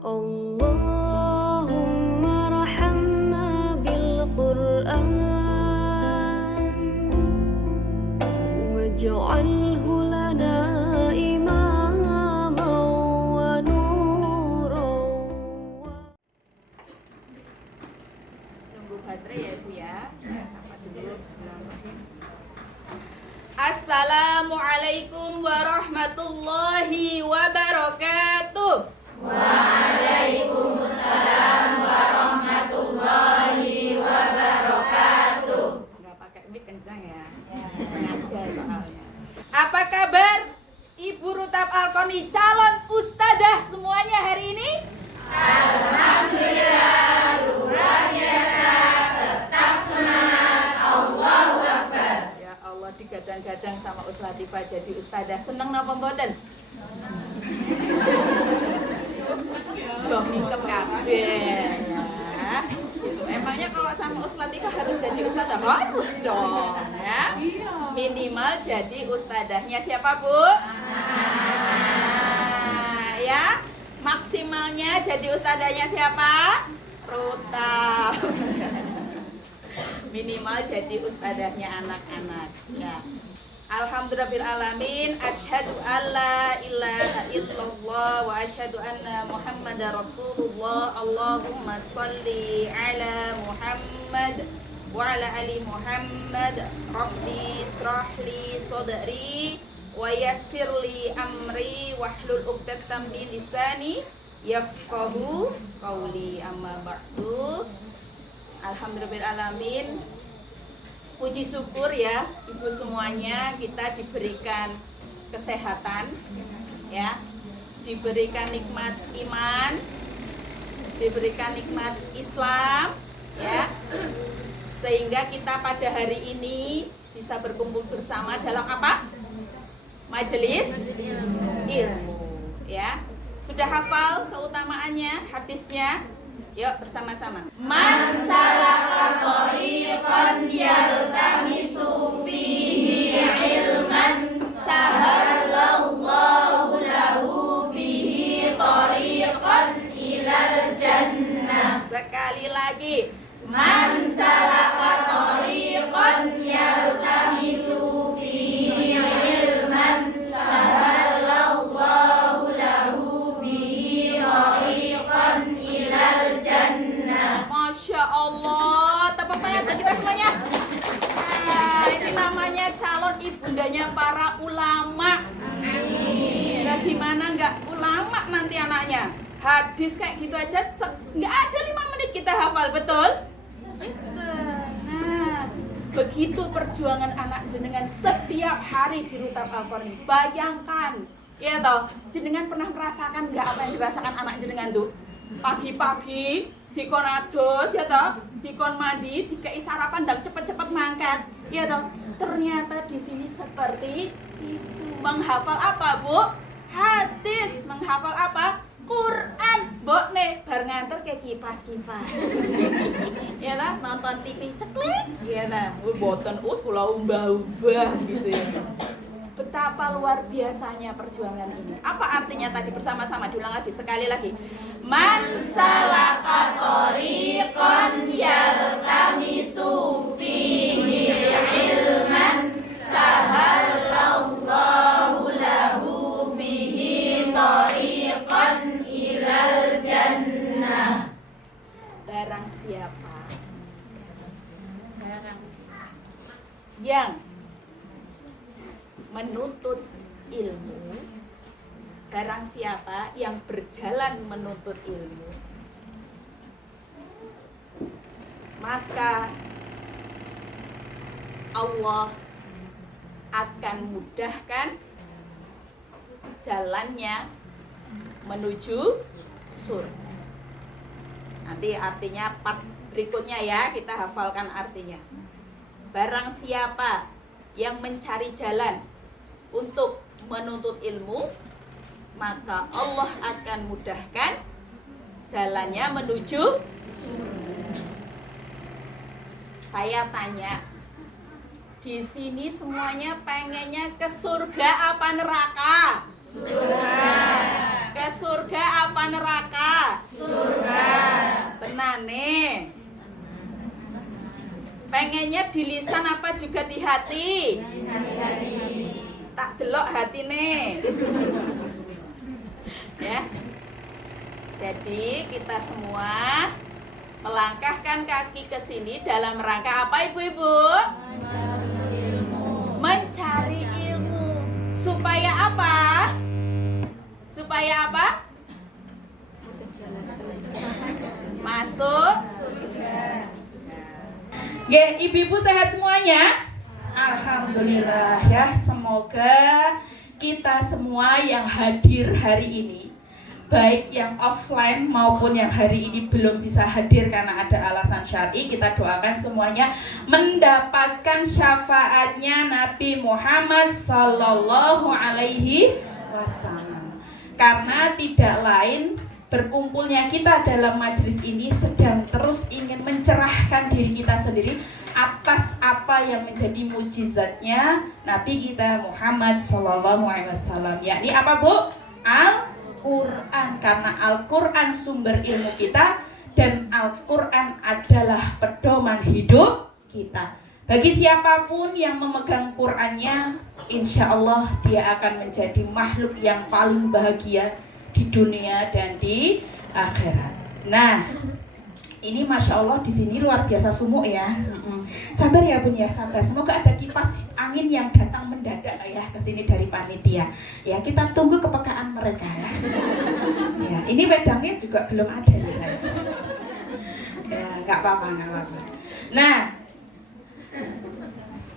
Allahumma rahamna bil Qur'an waj'alhu lana imaman wa nuran. Nunggu baterai ya Ibu ya. Saya sapa dulu. Assalamualaikum warahmatullahi wabarakatuh. Waalaikumsalam warahmatullahi wabarakatuh. Enggak pakai mic kencang ya. Sengaja soalnya. Apa kabar Ibu Rutab Alkoni calon ustadzah semuanya hari ini? Alhamdulillah, luar biasa, tetap semangat, Allahu Akbar. Ya Allah, digadang-gadang sama Latifah jadi ustadzah. Seneng napa mboten? Dong mingkem kabeh ya. Gitu. Emangnya kalau sama Latifah harus jadi ustadzah? Harus dong ya. Minimal jadi ustadzahnya siapa, Bu? Nah, ya. Maksimalnya jadi ustadzahnya siapa? Rutab. Minimal jadi ustadzahnya anak-anak ya. Alhamdulillahirrahmanirrahim. Asyhadu alla ilaha illallah wa asyhadu anna Muhammadar Rasulullah. Allahumma salli ala Muhammad wa ala ali Muhammad. Rabbi israhli sadri wa yassirli amri wahlul 'uqdatam min lisani yafqahu qawli. Amma ba'du. Alhamdulillahirrahmanirrahim. Puji syukur ya Ibu semuanya, kita diberikan kesehatan ya, diberikan nikmat iman, diberikan nikmat Islam ya, sehingga kita pada hari ini bisa berkumpul bersama dalam apa? Majelis ilmu ya. Sudah hafal keutamaannya, hadisnya? Yuk bersama-sama. Man salaka thariqan yaltamisu fihi ilman sahalallahu lahu bihi thariqan ilal jannah. Sekali lagi. Man salaka thariqan yaltamisu fihi ilman sahalallahu lahu bihi thariqan ilal jannah. Masya Allah, tepuk tangan buat kita semuanya. Nah, ini namanya calon ibundanya para ulama. Nah, gimana nggak ulama nanti anaknya? Hadis kayak gitu aja, nggak ada 5 menit kita hafal, betul? Betul. Nah, begitu perjuangan anak jenengan setiap hari di Rutab Alkoni. Bayangkan, ya toh, jenengan pernah merasakan nggak apa yang dirasakan anak jenengan tuh? Pagi-pagi dikon ados ya toh, dikon mandi, dikei sarapan dan cepet-cepet mangkat, ya toh. Ternyata di sini seperti itu. Menghafal apa, Bu? Hadis. Menghafal apa? Quran. Mbok nih bar nganter kayak kipas-kipas. Ya lah, nonton TV ceklik. Ya nah, boten kula umbah-umbah gitu ya. Betapa luar biasanya perjuangan ini. Apa artinya tadi bersama-sama? Diulang lagi, sekali lagi. Man salaka thariqan yaltamisu fihi ilman sahalallahu lahu bihi thariqan ilal jannah. Barang siapa yang menuntut ilmu, barang siapa yang berjalan menuntut ilmu, maka Allah akan mudahkan jalannya menuju surga. Nanti artinya part berikutnya ya, kita hafalkan artinya. Barang siapa yang mencari jalan untuk menuntut ilmu, maka Allah akan mudahkan jalannya menuju. Saya tanya, di sini semuanya pengennya ke surga apa neraka? Surga. Ke surga apa neraka? Pengennya di lisan apa juga di hati? Tak delok hatine. Ya. Jadi kita semua melangkahkan kaki ke sini dalam rangka apa ibu-ibu? Mencari ilmu. Supaya apa? Supaya apa? Masuk. Ya, ibu-ibu sehat semuanya? Alhamdulillah ya. Semoga kita semua yang hadir hari ini, baik yang offline maupun yang hari ini belum bisa hadir karena ada alasan syar'i, kita doakan semuanya mendapatkan syafaatnya Nabi Muhammad Sallallahu Alaihi Wasallam. Karena tidak lain, berkumpulnya kita dalam majelis ini sedang terus ingin mencerahkan diri kita sendiri atas apa yang menjadi mukjizatnya Nabi kita Muhammad Sallallahu Alaihi Wasallam. Yakni apa, Bu? Al-Quran. Karena Al-Quran sumber ilmu kita dan Al-Quran adalah pedoman hidup kita. Bagi siapapun yang memegang Qurannya, insya Allah dia akan menjadi makhluk yang paling bahagia di dunia dan di akhirat. Nah, ini masya Allah di sini luar biasa sumuk ya. Sabar ya Bun ya, sabar. Semoga ada kipas angin yang datang mendadak ya ke sini dari panitia. Ya, kita tunggu kepekaan mereka ya. Ya, ini wedangnya juga belum ada ya. Ya, nggak apa-apa. Nah,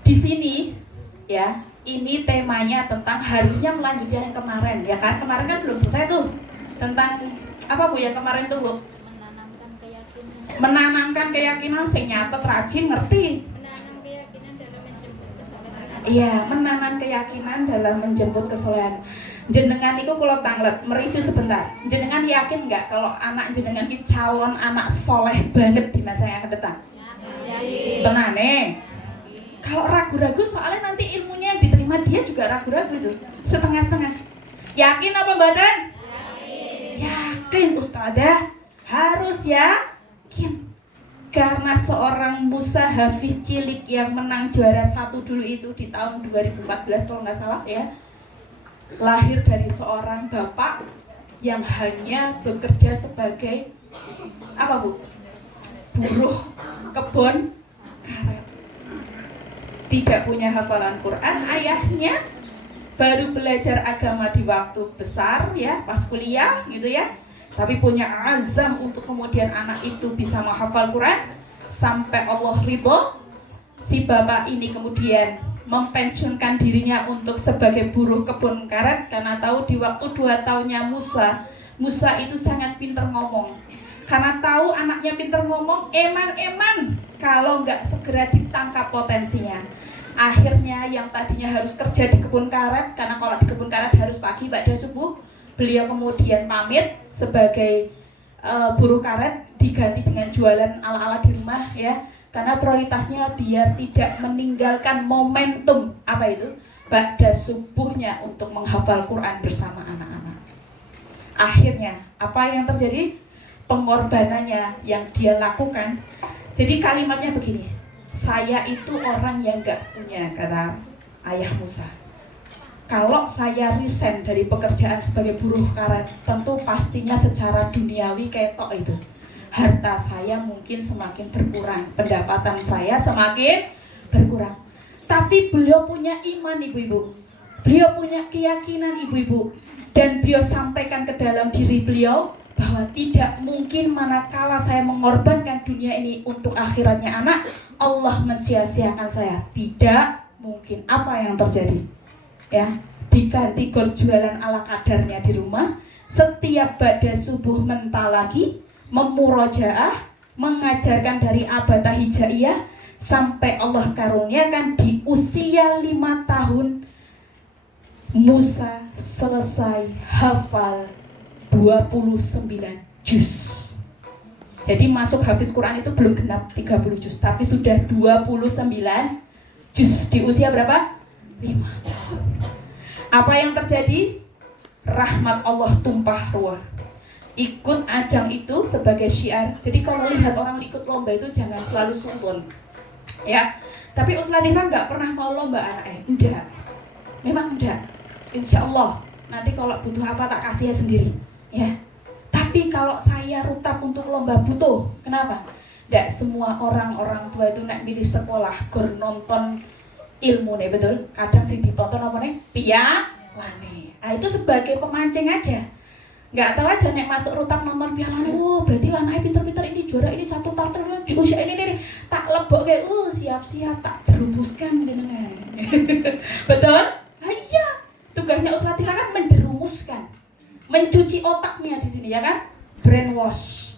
di sini ya, ini temanya tentang harusnya melanjutkan yang kemarin ya kan? Kemarin kan belum selesai tuh. Tentang apa Bu yang kemarin tuh, Bu? Menanamkan keyakinan sing nyatet rajin ngerti. Iya, menanam keyakinan dalam menjemput kesolehan. Jenengan itu kalau tanglet mereview sebentar. Jenengan yakin nggak kalau anak jenengan ini calon anak soleh banget di masa yang akan datang? Tenang nih. Kalau ragu-ragu soalnya nanti ilmunya yang diterima dia juga ragu-ragu itu. Setengah-setengah. Yakin apa mboten? Yakin Ustazah. Harus yakin. Karena seorang Musa Hafiz cilik yang menang juara 1 dulu itu di tahun 2014 kalau nggak salah ya, lahir dari seorang bapak yang hanya bekerja sebagai apa Bu? Buruh kebun karet. Tidak punya hafalan Quran, ayahnya baru belajar agama di waktu besar ya, pas kuliah gitu ya. Tapi punya azam untuk kemudian anak itu bisa menghafal Quran sampai Allah ridho. Si bapak ini kemudian mempensiunkan dirinya untuk sebagai buruh kebun karet karena tahu di waktu 2 tahunnya Musa itu sangat pintar ngomong. Karena tahu anaknya pintar ngomong, eman kalau nggak segera ditangkap potensinya. Akhirnya yang tadinya harus kerja di kebun karet, karena kalau di kebun karet harus pagi pada subuh, beliau kemudian pamit sebagai buruh karet, diganti dengan jualan ala-ala di rumah ya, karena prioritasnya biar tidak meninggalkan momentum apa itu pada subuhnya untuk menghafal Quran bersama anak-anak. Akhirnya apa yang terjadi? Pengorbanannya yang dia lakukan. Jadi kalimatnya begini, saya itu orang yang gak punya, kata ayah Musa. Kalau saya resign dari pekerjaan sebagai buruh karet, tentu pastinya secara duniawi ketok itu. Harta saya mungkin semakin berkurang, pendapatan saya semakin berkurang. Tapi beliau punya iman ibu-ibu, beliau punya keyakinan ibu-ibu, dan beliau sampaikan ke dalam diri beliau bahwa tidak mungkin manakala saya mengorbankan dunia ini untuk akhiratnya anak, Allah mensia-siakan saya. Tidak mungkin. Apa yang terjadi? Ya, diganti gor jualan ala kadarnya di rumah. Setiap ba'da subuh mental lagi, memurojaah, mengajarkan dari abadah hijaiyah, sampai Allah karuniakan di usia 5 tahun Musa selesai hafal 29 juz. Jadi masuk hafiz Quran itu belum genap 30 juz, tapi sudah 29 juz di usia berapa? 5 tahun. Apa yang terjadi? Rahmat Allah tumpah ruah. Ikut ajang itu sebagai syiar. Jadi kalau lihat orang ikut lomba itu jangan selalu sungkun. Ya, tapi Ustaz Latifah nggak pernah mau lomba anaknya, enggak. Memang enggak. Insya Allah nanti kalau butuh apa tak kasih ya sendiri, ya. Tapi kalau saya rutap untuk lomba butuh, kenapa? Tidak semua orang tua itu nak milih sekolah gur nonton ilmu nih, betul? Kadang sih ditonton apa nih? Pialane. Nah itu sebagai pemancing aja. Nggak tahu aja nek masuk rutap nonton pialane, oh berarti anaknya pinter-pinter, ini juara, ini satu tartel di usia ini nih, tak lebok kayak, siap-siap tak jerumuskan dengan. Betul? Iya. Tugasnya Ustaz Latifah kan menjerumuskan, mencuci otaknya di sini ya kan, brainwash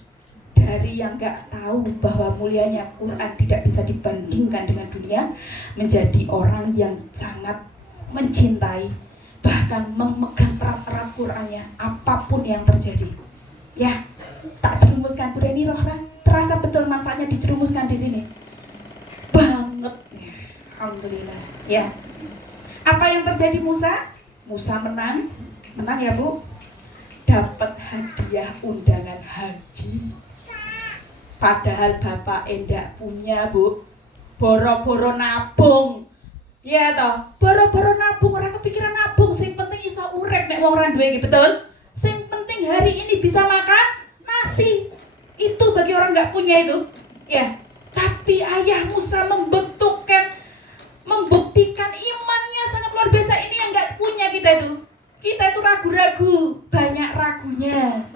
dari yang nggak tahu bahwa mulianya Quran tidak bisa dibandingkan dengan dunia, menjadi orang yang sangat mencintai, bahkan memegang erat-erat Qurannya apapun yang terjadi. Ya, tak jerumuskan Burani Rohra, terasa betul manfaatnya dijerumuskan di sini. Banget ya. Alhamdulillah. Ya. Apa yang terjadi Musa? Musa menang ya Bu. Dapat hadiah undangan haji. Padahal bapak enggak punya Bu. Boro-boro nabung. Ya toh, boro-boro nabung, ora kepikiran nabung, sing penting iso urip nek wong ora duwe iki, betul? Sing penting hari ini bisa makan nasi. Itu bagi orang enggak punya itu. Ya. Tapi ayah Musa membuktikan imannya sangat luar biasa. Ini yang enggak punya kita itu. Kita itu ragu-ragu, banyak ragunya.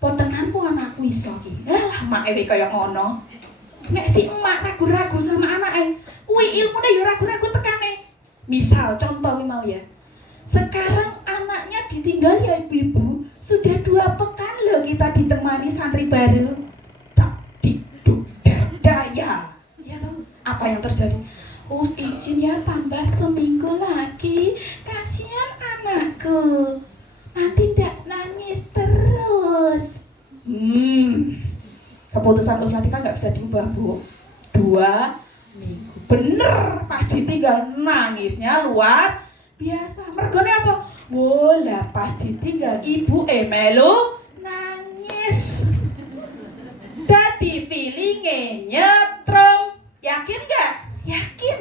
Potenanku anakku iso iki. Lah mak ewe kaya ngono. Nek si emak ragu-ragu sama anake, kuwi ilmune ya ragu-ragu tekane. Misal contoh mau ya. Sekarang anaknya ditinggal ya ibu-ibu, sudah 2 pekan loh kita ditemani santri baru. Tak diduk daya. Ya tahu apa yang terjadi? Izin ya tambah seminggu lagi. Kasihan anakku. Nanti ndak nangis terus. Keputusan Ustaz Latifah nggak bisa diubah Bu. 2 minggu. Bener pas ditinggal nangisnya luar biasa. Mergone apa? Lah pas ditinggal ibu melu nangis. Dadi feelinge nyetrum. Yakin nggak? Yakin.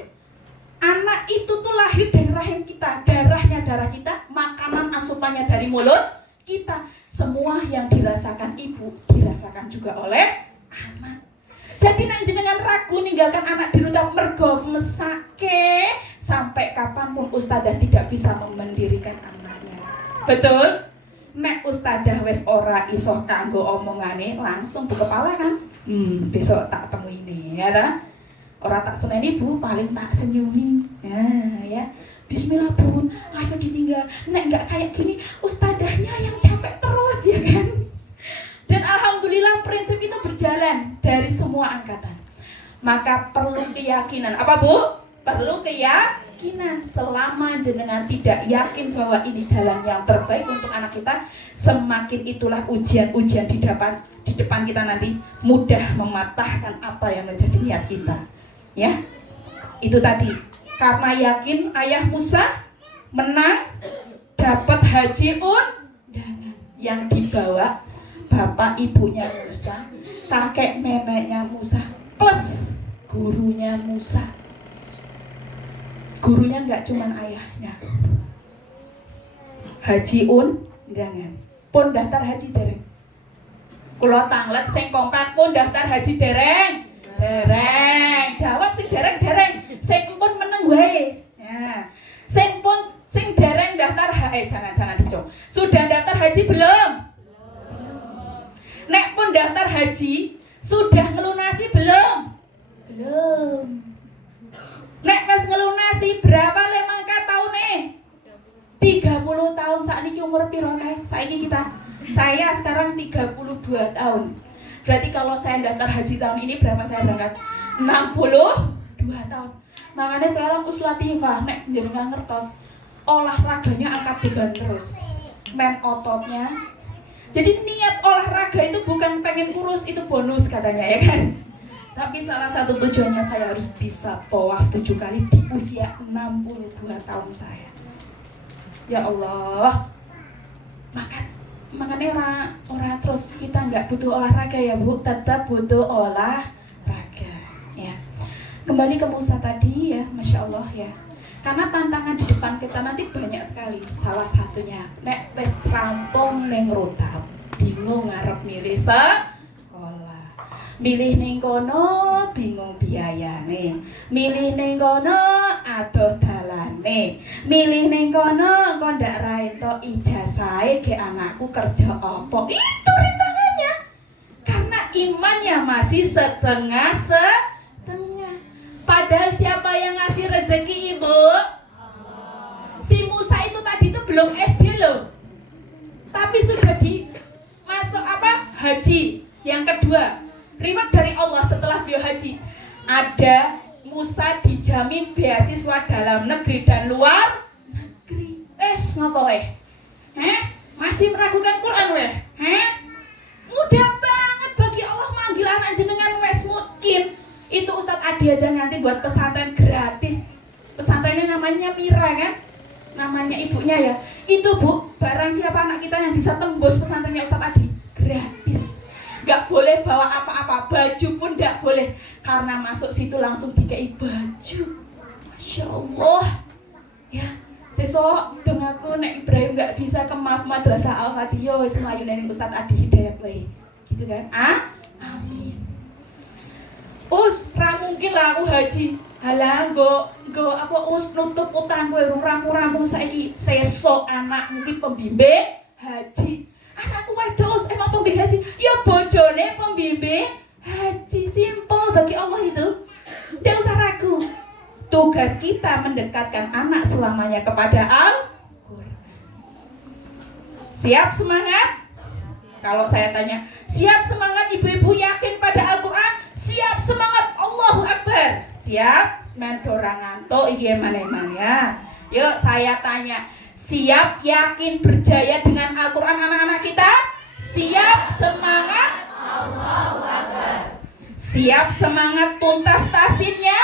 Anak itu tuh lahir dari rahim kita, darahnya darah kita, makanan asupannya dari mulut kita. Semua yang dirasakan ibu dirasakan juga oleh anak. Jadi nek jenengan ragu ninggalkan anak di rutap mergo mesake, sampai kapanpun ustadzah tidak bisa memendirikan anaknya. Betul? Nek ustadzah wes ora iso kanggo omongane, langsung buka kepala kan? Besok tak temui ini ya ta? Ora tak seneni Bu, paling tak senyumi. Nah, ya. Bismillah Bun, ayo ditinggal. Nek enggak kayak gini, ustadzahnya yang capek terus ya kan. Dan alhamdulillah prinsip itu berjalan dari semua angkatan. Maka perlu keyakinan. Apa Bu? Perlu keyakinan. Selama jenengan tidak yakin bahwa ini jalan yang terbaik untuk anak kita, semakin itulah ujian-ujian di depan kita nanti mudah mematahkan apa yang menjadi niat kita. Ya. Itu tadi. Karena yakin ayah Musa menang, dapat haji undangan yang dibawa bapak ibunya Musa, kakek neneknya Musa, plus gurunya Musa. Gurunya nggak cuma ayahnya. Haji undangan. Pun daftar haji dereng. Kula tanglet sing kompak pun daftar haji dereng. Dereng. Jawab sing dereng. Sing pun meneng wae. Ya. Sing dereng daftar jangan dicong. Sudah daftar haji belum? Nek pun daftar haji, sudah ngelunasi belum? Belum. Nek wis ngelunasi berapa le mangka taune? 30 tahun. Sakniki umur piro kae? Saiki kita. Saya sekarang 32 tahun. Berarti kalau saya daftar haji tahun ini berapa saya berangkat? 62 tahun. Makanya sekarang Ustaz Latifah nek jenengan ngertos olahraganya angkat beban terus. Main ototnya. Jadi niat olahraga itu bukan pengen kurus, itu bonus katanya ya kan. Tapi salah satu tujuannya saya harus bisa tawaf 7 kali di usia 62 tahun saya. Ya Allah. Makanya orang terus kita nggak butuh olahraga ya Bu, tetap butuh olahraga ya. Kembali ke Musa tadi ya, Masya Allah ya. Karena tantangan di depan kita nanti banyak sekali. Salah satunya, nek wis rampung ning rutap, bingung ngarep milih sekolah. Milih ning kono bingung biayane. Milih ning kono adoh dalane. Milih ning kono kok ndak ra entuk ijazahe ge anakku kerja apa. Itu rintangannya. Karena imannya masih setengah-setengah. Padahal siapa yang ngasih rezeki ibu? Si Musa itu tadi itu belum SD loh, tapi sudah masuk haji. Yang kedua, riwayat dari Allah setelah beliau haji, ada Musa dijamin beasiswa dalam negeri dan luar negeri. Ngopo masih meragukan Quran weh? Mudah banget bagi Allah manggil anak jenengan wes mungkin. Itu Ustadz Adi aja nanti buat pesantren gratis. Pesantrennya namanya Mira kan? Namanya ibunya ya. Itu Bu, barang siapa anak kita yang bisa tembus pesantrennya Ustadz Adi, gratis. Gak boleh bawa apa-apa, baju pun gak boleh. Karena masuk situ langsung dikei baju. Masya Allah. Ya, sesok dong aku nek Ibrahim gak bisa ke Madrasah Al-Fatihah wis mlayu ning Ustadz Adi Hidayat wae. Gitu kan? Amin. Ra mungkin lah aku haji. Halah, nggo apa nutup utang kowe rampung-rampung saiki sesuk anak mungkin pembimbing haji. Anakku wedok emang pembimbing haji. Ya bojone pembimbing haji. Simple bagi Allah itu. Ndak usah ragu. Tugas kita mendekatkan anak selamanya kepada Al-Qur'an. Siap semangat? Kalau saya tanya, siap semangat ibu-ibu yakin pada Al-Qur'an? Siap semangat, Allahu Akbar. Siap? Mendorang ngantuk iki eman-eman ya. Yuk saya tanya, siap yakin berjaya dengan Al-Qur'an anak-anak kita? Siap semangat? Allahu Akbar. Siap semangat tuntas tahsinnya?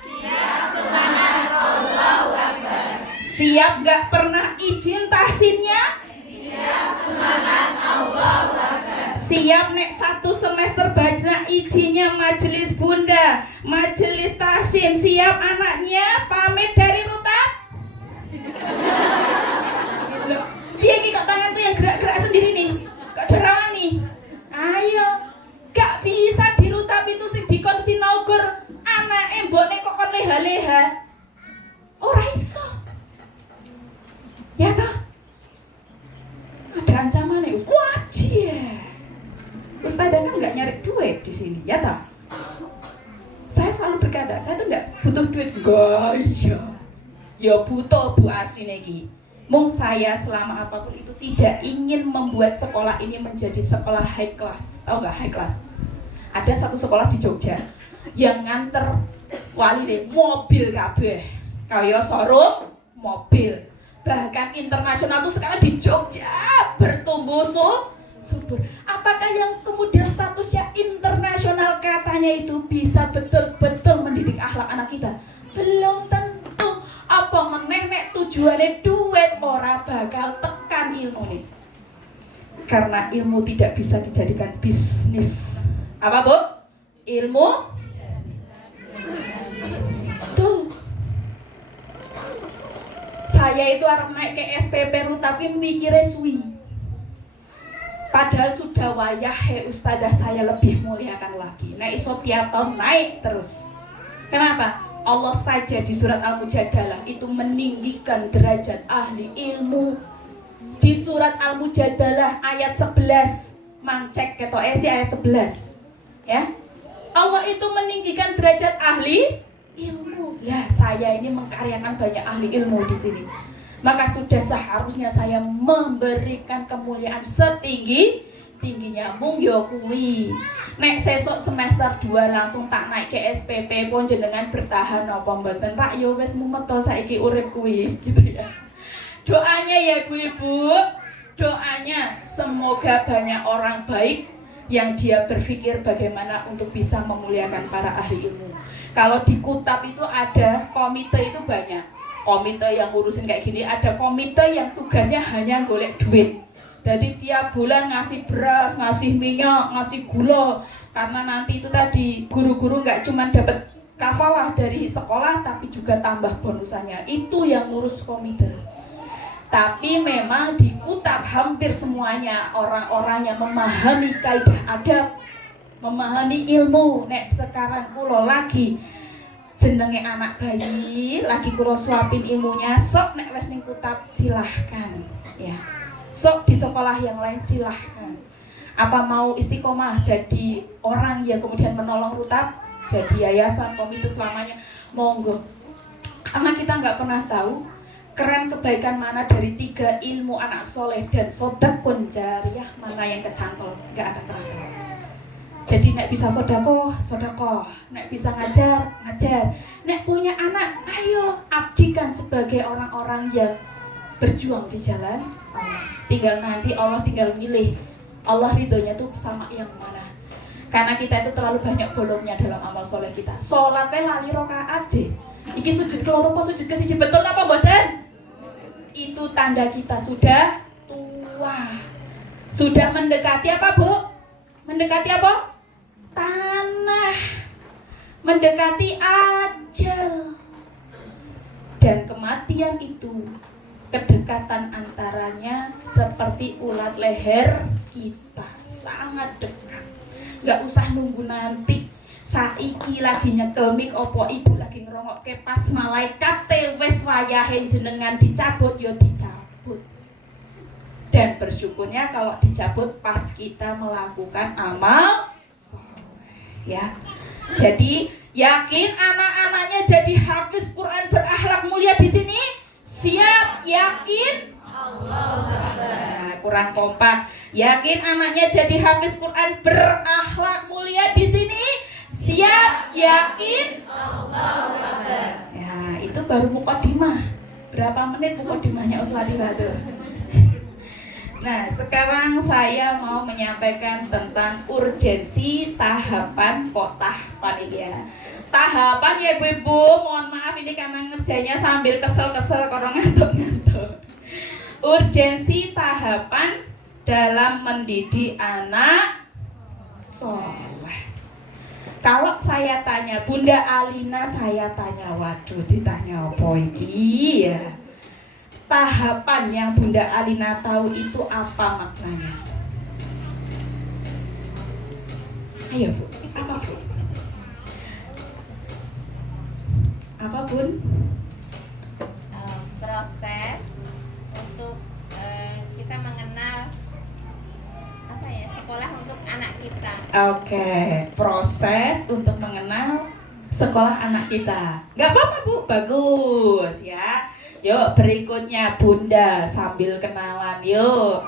Siap semangat, Allahu Akbar. Siap gak pernah izin tahsinnya? Siap semangat, Allahu Akbar. Siap nek 1 semester baca izinnya majelis bunda, majelis tahsin. Siap anaknya pamit dari rutap? Piye iki kok tanganku yang gerak-gerak sendiri nih? Kok dorawani? Ayo. Gak bisa di rutap itu sing dikon sinaugur anake mbokne kok kon leha-leha. Ora iso. Ya toh? Ada ancaman nih, wajib. Ustazah kan nggak nyari duit di sini, ya tak? Saya selalu berkata, saya tuh nggak butuh duit, iya. Ya butuh Bu Asri niki. Mung saya selama apapun itu tidak ingin membuat sekolah ini menjadi sekolah high class. Tahu nggak high class? Ada satu sekolah di Jogja yang nganter wali deh mobil kabeh, kaya showroom mobil. Bahkan internasional tuh sekarang di Jogja bertumbuh subur. Apakah yang kemudian statusnya internasional katanya itu bisa betul-betul mendidik akhlak anak kita? Belum tentu. Apa meneh nek tujuannya duit, ora bakal tekan ilmu nih. Karena ilmu tidak bisa dijadikan bisnis. Apa Bu? Ilmu? Tuh. Saya itu arep naik ke SPP tapi mikirnya suwi. Padahal sudah wayah ustazah saya lebih muliakan lagi. Nah iso tiap tahun naik terus. Kenapa? Allah saja di surat Al-Mujadalah itu meninggikan derajat ahli ilmu. Di surat Al-Mujadalah ayat 11. Mangcek ketoke sih ayat 11. Ya. Allah itu meninggikan derajat ahli ilmu. Lah saya ini mengkaryakan banyak ahli ilmu di sini. Maka sudah seharusnya saya memberikan kemuliaan setinggi-tingginya. Mung yo kuwi. Nek sesuk semester 2 langsung tak naik ke SPP pun jenengan bertahan apa mboten tak yo wis mumet to saiki urip kuwi gitu ya. Doanya ya Bu Ibu, doanya semoga banyak orang baik yang dia berpikir bagaimana untuk bisa memuliakan para ahli ilmu. Kalau di Kutab itu ada komite itu banyak. Komite yang ngurusin kayak gini, ada komite yang tugasnya hanya golek duit. Jadi tiap bulan ngasih beras, ngasih minyak, ngasih gula. Karena nanti itu tadi guru-guru nggak cuma dapat kafalah dari sekolah, tapi juga tambah bonusannya. Itu yang ngurus komite. Tapi memang di Kutab hampir semuanya orang-orang yang memahami kaidah adab, memahami ilmu. Nek sekarang kulo lagi jenenge anak bayi, lagi kulo suapin ilmunya, sok nek wes ning Kutab silahkan ya. Sok di sekolah yang lain silahkan. Apa mau istiqomah jadi orang yang kemudian menolong Kutab, jadi yayasan komite selamanya, monggo. Karena kita nggak pernah tahu keren kebaikan mana dari 3 ilmu anak soleh dan sodakun jariyah mana yang kecantol, nggak akan pernah tahu. Jadi nek bisa sodakoh, nek bisa ngajar, nek punya anak, ayo abdikan sebagai orang-orang yang berjuang di jalan Allah. Tinggal nanti Allah tinggal milih Allah ridhonya tuh sama yang mana. Karena kita itu terlalu banyak bolongnya dalam amal soleh kita. Sholatnya lali rokaat aja. Iki sujud keloro apa sujud ke siji, betul apa mboten? Itu tanda kita sudah tua. Sudah mendekati apa, Bu? Mendekati apa? Tanah. Mendekati ajal. Dan kematian itu kedekatan antaranya seperti ulat leher kita, sangat dekat. Gak usah nunggu nanti saiki lagi nyekel mik opo ibu lagi ngerungokke pas malaikat wis wayahe jenengan dicabut yo dicabut. Dan bersyukurnya kalau dicabut pas kita melakukan amal soleh ya. Jadi yakin anak-anaknya jadi hafiz Quran berakhlak mulia di sini? Siap, yakin? Nah, kurang kompak. Yakin anaknya jadi hafiz Quran berakhlak mulia di sini? Siap, yakin? Ya, itu baru mukadimah. Berapa menit mukadimahnya Ustaz Latifah? Nah, sekarang saya mau menyampaikan tentang urgensi tahapan ya. Tahapan ya ibu-ibu, mohon maaf ini karena ngerjanya sambil kesel-kesel korong ngantuk-ngantuk. Urgensi tahapan dalam mendidik anak soleh. Kalau saya tanya Bunda Alina, saya tanya, waduh ditanya apa iki ya. Tahapan yang Bunda Alina tahu itu apa maknanya? Ayo Bu, apa Bu? Apa Bun? Proses untuk kita mengenal apa ya, sekolah untuk anak kita. Oke, proses untuk mengenal sekolah anak kita. Gak apa-apa Bu, bagus ya. Yuk berikutnya Bunda sambil kenalan yuk.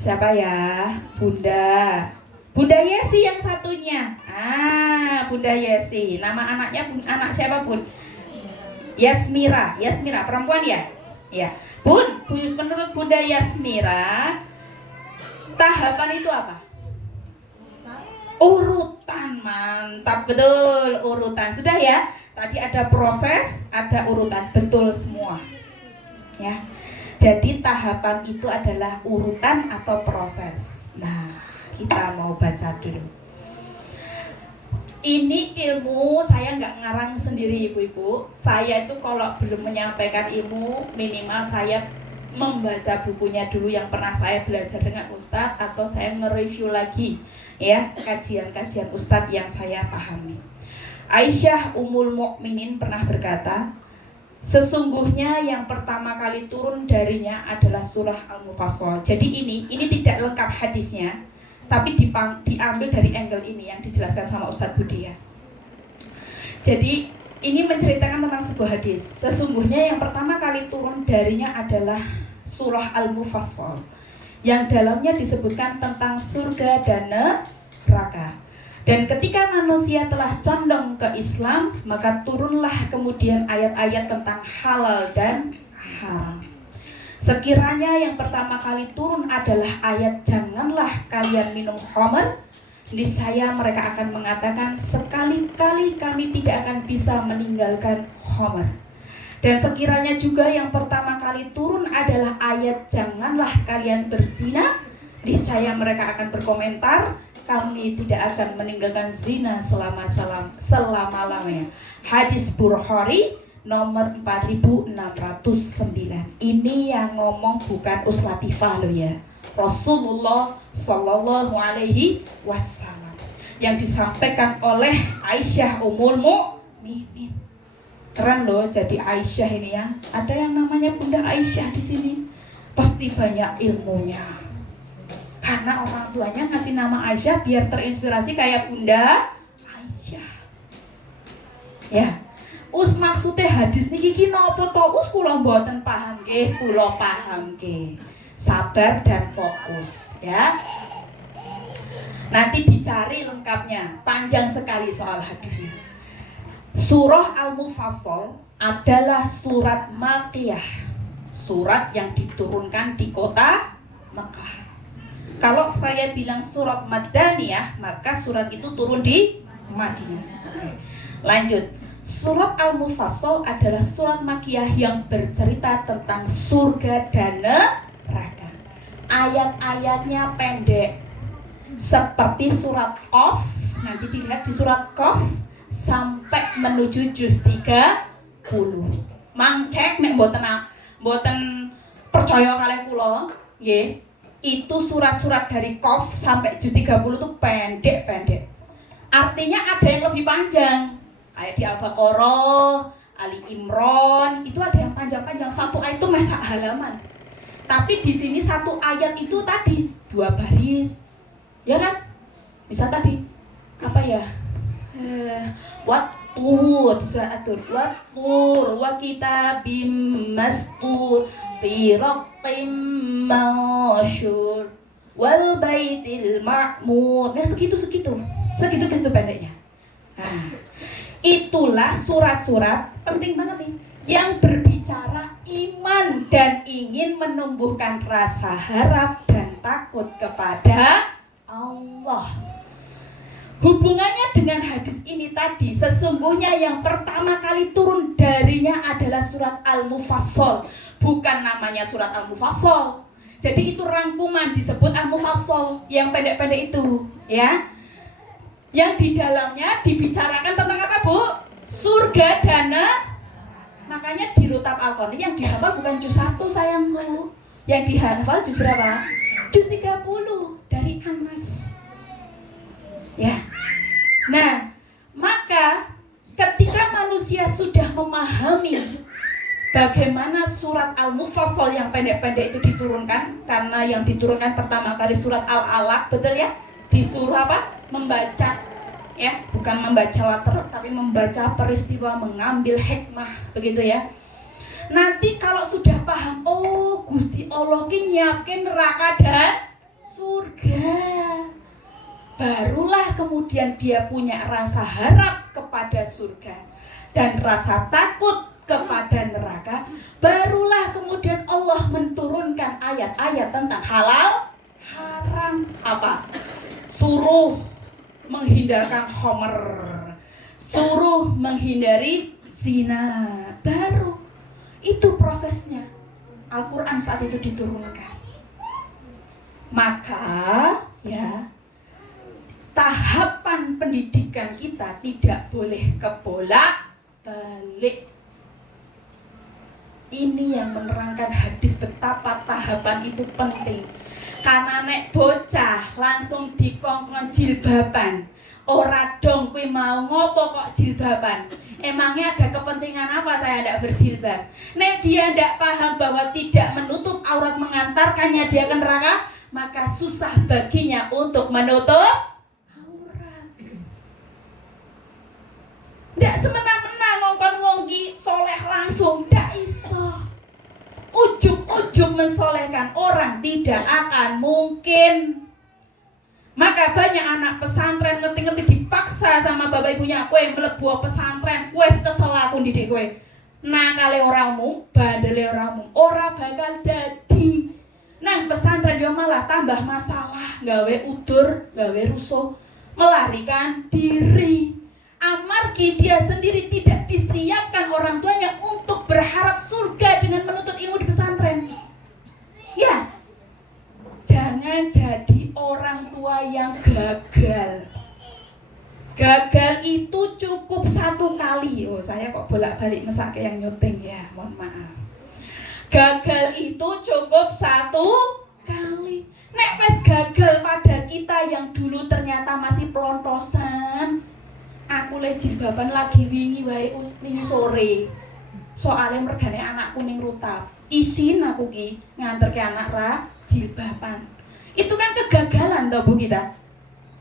Siapa ya? Bunda Yesi yang satunya. Bunda Yesi. Nama anaknya anak siapa Bun? Yasmira perempuan ya? Ya. Bun, menurut Bunda Yasmira, tahapan itu apa? Urutan, mantap betul, urutan. Sudah ya? Tadi ada proses, ada urutan, betul semua. Ya. Jadi tahapan itu adalah urutan atau proses. Nah, kita mau baca dulu. Ini ilmu saya nggak ngarang sendiri ibu-ibu. Saya itu kalau belum menyampaikan ilmu, minimal saya membaca bukunya dulu yang pernah saya belajar dengan Ustadz, atau saya nge-review lagi ya kajian-kajian Ustadz yang saya pahami. Aisyah Ummul Mukminin pernah berkata, sesungguhnya yang pertama kali turun darinya adalah surah Al-Mufassal. Jadi ini tidak lengkap hadisnya, tapi diambil dari angle ini yang dijelaskan sama Ustadz Budi ya. Jadi ini menceritakan tentang sebuah hadis. Sesungguhnya yang pertama kali turun darinya adalah surah Al-Mufassal, yang dalamnya disebutkan tentang surga dan neraka. Dan ketika manusia telah condong ke Islam, maka turunlah kemudian ayat-ayat tentang halal dan haram. Sekiranya yang pertama kali turun adalah ayat janganlah kalian minum khamr, niscaya mereka akan mengatakan sekali-kali kami tidak akan bisa meninggalkan khamr. Dan sekiranya juga yang pertama kali turun adalah ayat janganlah kalian berzina, niscaya mereka akan berkomentar kami tidak akan meninggalkan zina selama-lamanya. Hadis Bukhari nomor 4609. Ini yang ngomong bukan Uslatifah loh ya, Rasulullah Sallallahu Alaihi Wasallam, yang disampaikan oleh Aisyah Ummul Mukminin. Keren loh jadi Aisyah ini ya. Ada yang namanya Bunda Aisyah di sini. Pasti banyak ilmunya. Karena orang tuanya ngasih nama Aisyah biar terinspirasi kayak Bunda Aisyah. Ya. Maksudnya hadis niki ki napa to? Kula mboten paham nggih, kula paham nggih. Sabar dan fokus ya. Nanti dicari lengkapnya, panjang sekali soal hadisnya. Surah Al-Mufassal adalah surat Makkiyah, surat yang diturunkan di kota Mekah. Kalau saya bilang surat Madaniyah, maka surat itu turun di Madinah. Oke. Lanjut. Surat Al-Mufassal adalah surat Makkiyah yang bercerita tentang surga dan neraka. Ayat-ayatnya pendek, seperti surat Qaf. Nanti dilihat di surat Qaf sampai menuju juz 30. Mang cek nek mboten percaya kalih kula, nggih. Itu surat-surat dari Qaf sampai juz 30 itu pendek-pendek. Artinya ada yang lebih panjang. Kayak di Al-Baqarah, Ali Imran, itu ada yang panjang-panjang. Satu ayat itu masak halaman. Tapi di sini satu ayat itu tadi 2 baris. Ya kan? Bisa tadi apa ya? Wattur di surat At-Tur. Wattur wa kitabim mastur fi raqqim mansyur wal baitil ma'mur. Nah, segitu pendeknya. Nah, itulah surat-surat penting banget nih yang berbicara iman dan ingin menumbuhkan rasa harap dan takut kepada Allah. Hubungannya dengan hadis ini tadi, sesungguhnya yang pertama kali turun darinya adalah surat Al-Mufassal, bukan namanya surat Al-Mufassal. Jadi itu rangkuman disebut Al-Mufassal yang pendek-pendek itu, ya. Yang di dalamnya dibicarakan tentang apa, Bu? Surga dan makanya di Rutab Al-Qani yang dihafal bukan juz 1 sayangku. Yang dihafal juz berapa? Juz 30 dari Anas. Ya. Nah, maka ketika manusia sudah memahami bagaimana surat Al-Mufassal yang pendek-pendek itu diturunkan, karena yang diturunkan pertama kali surat Al-Alaq, betul ya? Disuruh apa? Membaca, ya, bukan membaca water, tapi membaca peristiwa, mengambil hikmah, begitu ya. Nanti kalau sudah paham, oh Gusti Allah ki nyiapke neraka dan surga, barulah kemudian dia punya rasa harap kepada surga dan rasa takut kepada neraka. Barulah kemudian Allah menturunkan ayat-ayat tentang halal, haram, apa? Suruh menghindarkan homer, suruh menghindari zina. Baru itu prosesnya Al-Quran saat itu diturunkan. Maka ya, tahapan pendidikan kita tidak boleh kebolak-balik. Ini yang menerangkan hadis betapa tahapan itu penting. Karena nek bocah langsung dikongkon jilbaban, ora dong kuwi mau ngopo kok jilbaban. Emangnya ada kepentingan apa saya tidak berjilbab? Nek dia tidak paham bahwa tidak menutup aurat mengantarkannya dia ke neraka, maka susah baginya untuk menutup aurat. Tidak semena-mena ngongkon wongki soleh langsung, tidak iso. Ujug-ujug mensolehkan orang tidak akan mungkin. Maka banyak anak pesantren ngerti-ngerti dipaksa sama bapak ibunya, kowe mlebu pesantren, kowe kesel aku didik kowe. Nakale oramu, bandele oramu, ora bakal dadi. Nang pesantren dia malah tambah masalah, gawe udur, gawe rusuh, melarikan diri. Amargi dia sendiri tidak disiapkan orang tuanya untuk berharap surga dengan menuntut ilmu di pesantren. Ya, jangan jadi menjadi orang tua yang gagal. Gagal itu cukup satu kali. Oh, saya kok bolak-balik mesake yang nyuting ya, mohon maaf. Gagal itu cukup satu kali. Nek pas gagal pada kita yang dulu ternyata masih pelontosan. Aku le jilbaban lagi wingi wae wingi sore. Soalnya mergane anakku ning rutap. Isin aku ki nganterke anak ra jilbaban. Itu kan kegagalan toh Bu kita.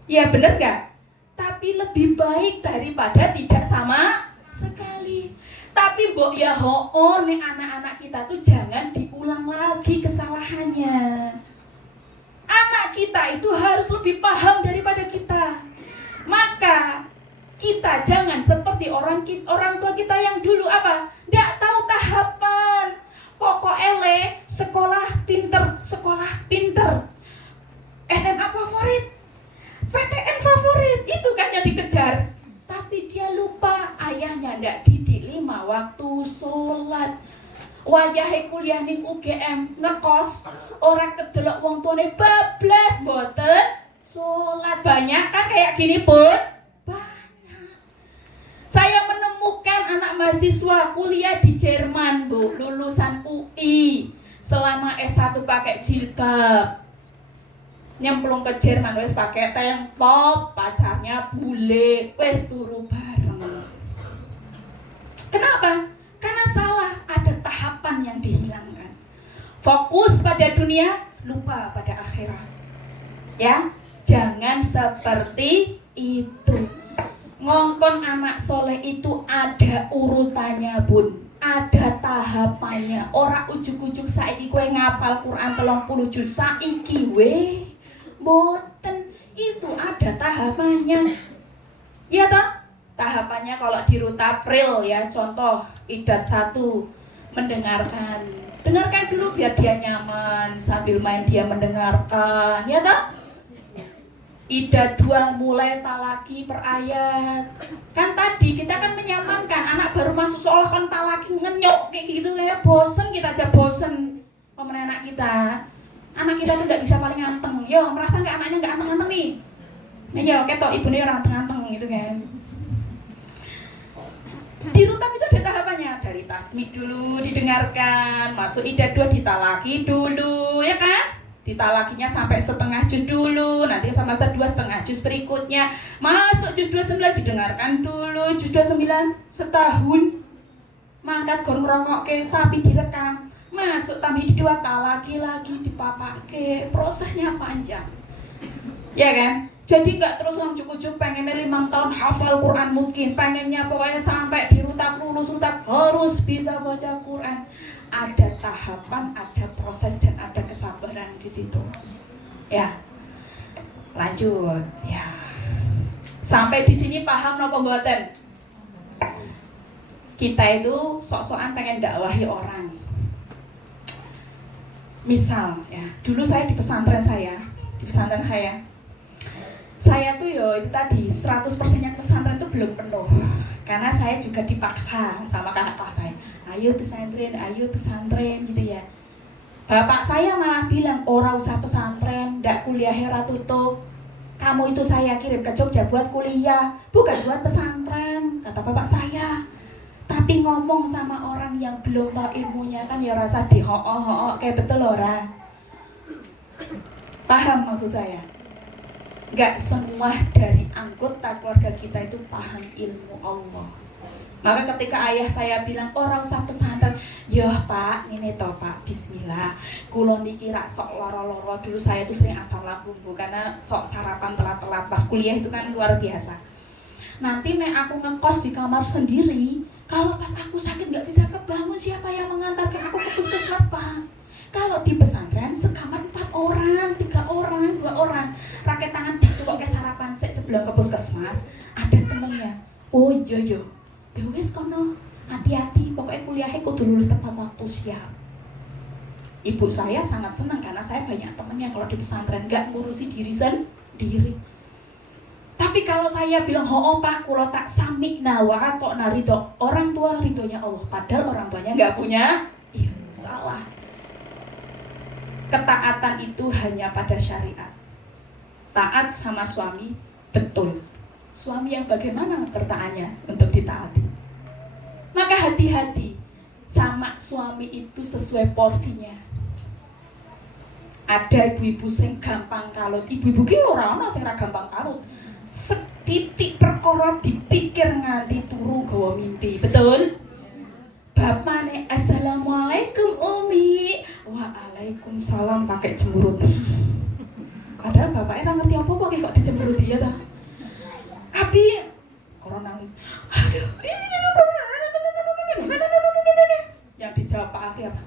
Ya bener gak? Tapi lebih baik daripada tidak sama sekali. Tapi mbok ya hoor nih anak-anak kita tuh jangan diulang lagi kesalahannya. Anak kita itu harus lebih paham daripada kita. Maka kita jangan seperti orang tua kita yang dulu apa? Nggak tahu tahapan. Pokoknya sekolah pinter. SMA favorit. PTN favorit, itu kan yang dikejar. Tapi dia lupa ayahnya ndak didik 5 waktu sholat. Wayahe kuliah ning UGM ngekos, ora kedelok wong tuane bablas mboten sholat. Banyak kan kayak gini pun banyak. Saya menemukan anak mahasiswa kuliah di Jerman, Bu, lulusan UI, selama S1 pakai jilbab. Nyemplung ke Jerman wes pakai tank top, pacarnya bule, wes turu bareng. Kenapa? Karena salah, ada tahapan yang dihilangkan. Fokus pada dunia, lupa pada akhirat. Ya, jangan seperti itu. Ngongkon anak soleh itu ada urutannya, Bun. Ada tahapannya. Ora ujuk-ujuk saiki kowe ngapal Quran 30 juz saiki weh. Boten, itu ada tahapannya. Ya toh? Tahapannya kalau di Rutapril ya, contoh idat 1 mendengarkan. Dengarkan dulu biar dia nyaman, sambil main dia mendengarkan, ya toh? Idat 2 mulai talaki per ayat. Kan tadi kita kan menyamankan, anak baru masuk sekolah kan talaki ngenyok kayak gitu ya, bosen, kita aja bosen pemenang anak kita. Anak kita tuh nggak bisa paling anteng. Yo, merasa nggak anaknya nggak anteng-anteng nih? Nah, yo, ketok ibunya orang anteng-anteng gitu kan. Di Rutap itu ada tahapannya. Dari tasmid dulu didengarkan, masuk idat 2 ditalaki dulu, ya kan? Ditalakinya sampai setengah juz dulu, nanti sama 2 setengah juz berikutnya. Masuk juz 29 didengarkan dulu, juz 29 setahun. Mangkat gor ngerokokke tapi direkam. Masuk tambahi 2 talaki lagi dipapake, prosesnya panjang. Ya kan? Jadi nggak terus ujuk-ujuk pengennya 5 tahun hafal Quran mungkin, pengennya pokoknya sampai di Rutap lulus Rutap harus bisa baca Quran. Ada tahapan, ada proses dan ada kesabaran di situ. Ya. Lanjut. Ya. Sampai di sini paham napa mboten? Kita itu sok-sokan pengen dakwahi orang. Misal ya, dulu saya di pesantren saya tuh yo itu tadi 100%-nya pesantren itu belum penuh. Karena saya juga dipaksa sama kakak kelas saya. Ayo pesantren gitu ya. Bapak saya malah bilang, ora usah pesantren, ndak kuliahnya ora tutup. Kamu itu saya kirim ke Jogja buat kuliah, bukan buat pesantren, kata bapak saya. Tapi ngomong sama orang yang belum tahu ilmunya kan ya rasa diho-ho kayak betul ora. Paham maksud saya? Gak semua dari anggota keluarga kita itu paham ilmu Allah. Maka ketika ayah saya bilang, ora usah pesantren, ya Pak, ini toh Pak, bismillah. Kulo niki rak sok loro-loro, dulu saya tuh sering asam lambung Bu, karena sok sarapan telat-telat pas kuliah itu kan luar biasa. Nanti nek aku ngekos di kamar sendiri, kalau pas aku sakit nggak bisa kebangun, siapa yang mengantarkan aku ke puskesmas, Pak? Kalau di pesantren sekamar 4 orang, 3 orang, 2 orang. Rakyat tangan gitu kok kayak sarapan sebelum ke puskesmas, ada temennya. Oh iya. Ya wis kono, hati-hati, pokoknya kuliahnya kudu lulus tepat waktu, siap. Ibu saya sangat senang karena saya banyak temennya kalau di pesantren, nggak ngurusi diri sendiri. Tapi kalau saya bilang, Pak, kulo tak samikna wa atokna ridho, orang tua ridhonya Allah, padahal orang tuanya nggak punya, salah. Ketaatan itu hanya pada syariat. Taat sama suami, betul. Suami yang bagaimana bertaatnya untuk ditaati? Maka hati-hati sama suami itu sesuai porsinya. Ada ibu-ibu sing gampang kalut. Ibu-ibu ki ora ana sing ora gampang kalut. Setitik perkara dipikir nganti turu gawa mimpi. Betul? Bapakne assalamualaikum Umi. Waalaikumsalam pakai cemberut. Padahal bapaknya ora ngerti apa-apa kok dicemberuti ya ta. Abi karo nangis. Aduh. Yang dijawab Pak Afi apa?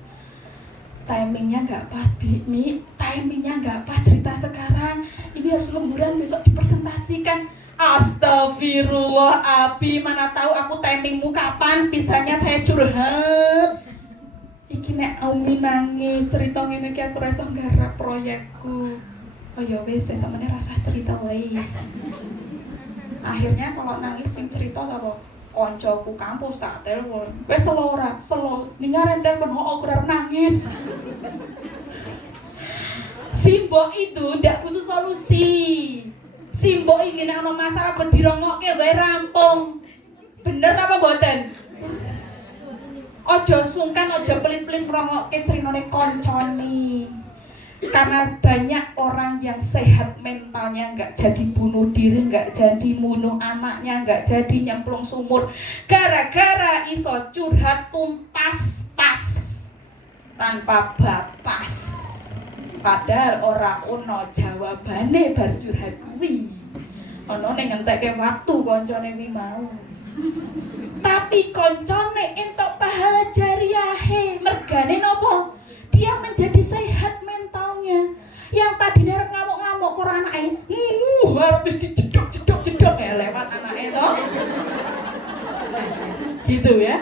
Timingnya nggak pas, Mi. Timingnya nggak pas cerita sekarang. Ini harus lemburan besok dipresentasikan. Astagfirullah, Abi. Mana tahu aku timingmu kapan? Pisahnya saya curhat. Iki nek Umi nangis, cerita ngene iki aku rasa nggarap proyekku. Oh ya wis, sampeyan rasa cerita wae. Akhirnya kalau nangis sing cerita apa? Koncoku kampus tak telepon. Wes selo ora, selo. Ningaren telepon aku ora nangis. Simbok itu ndak butuh solusi. Simbok iki nek ana masalah kok dirongokke wae rampung. Bener apa mboten? Ojo sungkan, ojo pelit-pelit ngrungokke critane koncone. Karena banyak orang yang sehat mentalnya nggak jadi bunuh diri, nggak jadi bunuh anaknya, nggak jadi nyemplung sumur gara-gara iso curhat tumpas tas tanpa batas. Padahal ora ono jawabane bar curhat kuwi. Ono ning ngentekke waktu koncone kuwi mau. Tapi koncone entuk pahala jariahe, mergane nopo? Dia menjadi sehat mentalnya. Yang tadinya harus ngamuk-ngamuk karo anake, harus dijedok ya lewat anake to. Gitu ya.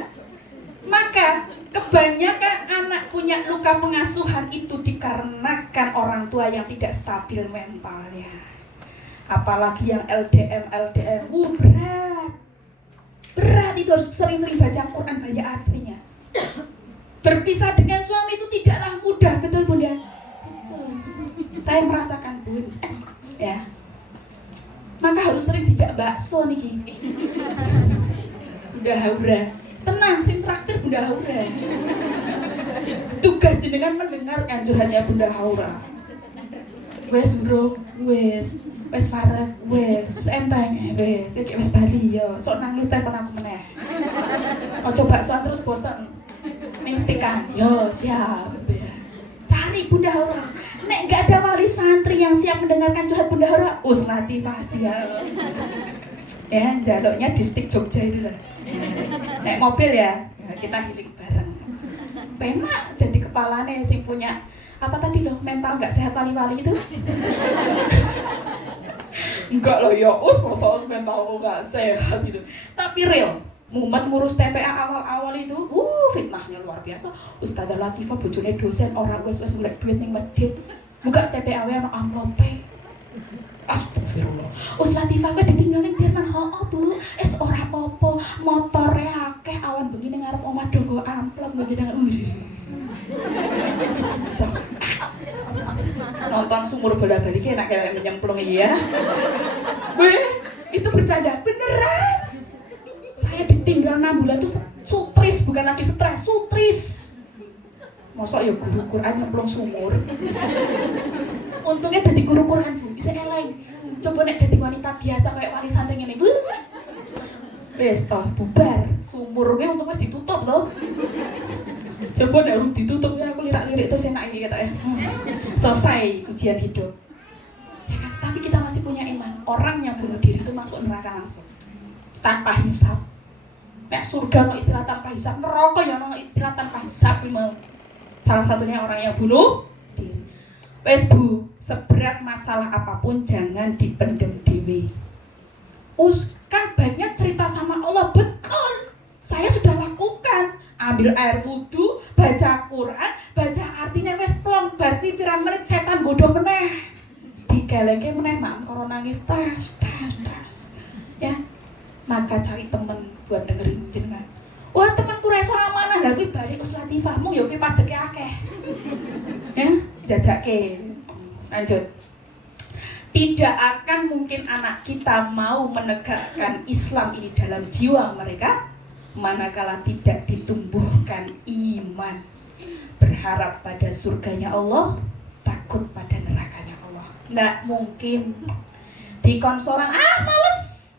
Maka kebanyakan anak punya luka pengasuhan itu dikarenakan orang tua yang tidak stabil mentalnya. Apalagi yang LDM, berat itu harus sering-sering baca Quran, banyak artinya. Berpisah dengan suami itu tidaklah mudah, betul Bunda? Betul. Saya merasakan Bun, ya. Maka harus sering dijak bakso niki. Bunda Haura, tenang, sing traktir Bunda Haura. Tugas jenengan mendengarkan curhatnya Bunda Haura. Wes bro, wes Farah, wes enteng, wes Bali yo. Sok nangis telepon aku meneh. Ojo baksoan terus bosan. Ning stikan, yo siap ya. Cari Bunda Haura. Nek gak ada wali santri yang siap mendengarkan curhat Bunda Haura, Usnati Pasial. Ya, jaluknya di stik Jogja itu lah. Nek mobil ya, kita healing bareng. Penak jadi kepalanya sing punya apa tadi loh, mental gak sehat wali-wali itu. Enggak loh ya, masa mentalku gak sehat gitu. Tapi real. Mumet ngurus TPA awal-awal itu, fitnahnya luar biasa. Ustazah Latifah bojone dosen ora wis golek duit ning masjid. Buka TPA wae ana amplopé. Astagfirullah. Ustazah Latifah kok ditinggal ning Jerman. Hooh, Bu. Es ora apa-apa. Motore akeh awan bengi ning ngarep omah do nggo amplop nggo jenengan. Nonton sumur bola-bali ki enak kayak menyemplung ya. Itu bercanda beneran. Saya ditinggal 6 bulan tuh sutris, bukan lagi stres, sutris. Masa ya guru Quran nyemplung sumur. Untungnya jadi guru Quran Bu, bisa eleng. Coba nek jadi wanita biasa kayak wali santri ngene, Bu. Wes toh bubar, sumurnya untung wis ditutup loh. Coba nek urung ditutup ya aku lirak-lirik terus enak iki ketok ya. Selesai ujian hidup. Ya kan? Tapi kita masih punya iman. Orang yang bunuh diri itu masuk neraka langsung. Tanpa hisab. Nek surga no istilah tanpa hisab, neraka ya no istilah tanpa hisab. Salah satunya orang yang bunuh diri. Wes Bu, seberat masalah apapun jangan dipendem dewe. Kan banyak cerita sama Allah, betul. Saya sudah lakukan. Ambil air wudu, baca Quran, baca artinya wes plong, berarti pirang menit setan godho meneh. Digeleke meneh mak karo nangis tas. Ya. Maka cari temen buat dengerin jenengan. Wah temanku reso amanah lha kuwi bali Us Latifahmu ya kuwi pajeke akeh. Ya, jajake. Lanjut. Tidak akan mungkin anak kita mau menegakkan Islam ini dalam jiwa mereka manakala tidak ditumbuhkan iman, berharap pada surganya Allah, takut pada nerakanya Allah. Nggak mungkin dikonsoran, males,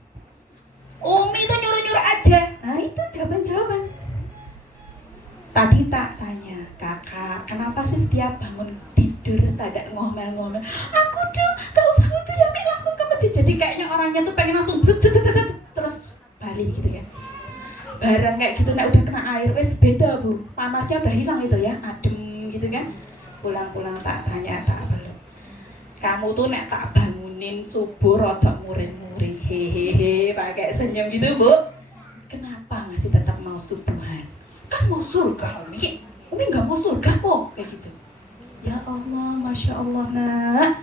Umi itu nyuruh-nyuruh aja. Nah itu jawaban-jawaban. Tadi tak tanya, kakak, kenapa sih setiap bangun tidur tidak ngomel-ngomel? Aku dong, gak usah itu ya, Mi, langsung ke masjid. Jadi kayaknya orangnya tuh pengen langsung terus balik gitu ya. Barang kayak gitu, udah kena air, wes beda bu, panasnya udah hilang itu ya, adem gitu kan. Pulang-pulang tak tanya, tak belum. Kamu tuh nek tak bangunin subuh rodok muring-muring, hehehe, pakai senyum gitu bu. Kenapa masih tetap mau subuhan? Kan mau surga, Umi nggak mau surga kok, kayak gitu. Ya Allah, Masya Allah nak.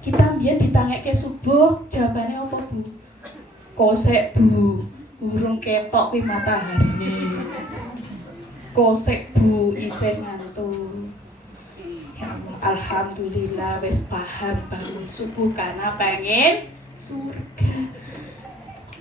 Kita biar ditanya ke subuh, jawabannya apa bu? Kosek bu, burung ketok di matahari. Kosek bu, iseng ngantuk. Ya Allah, alhamdulillah wes paham bangun subuh karena pengen surga.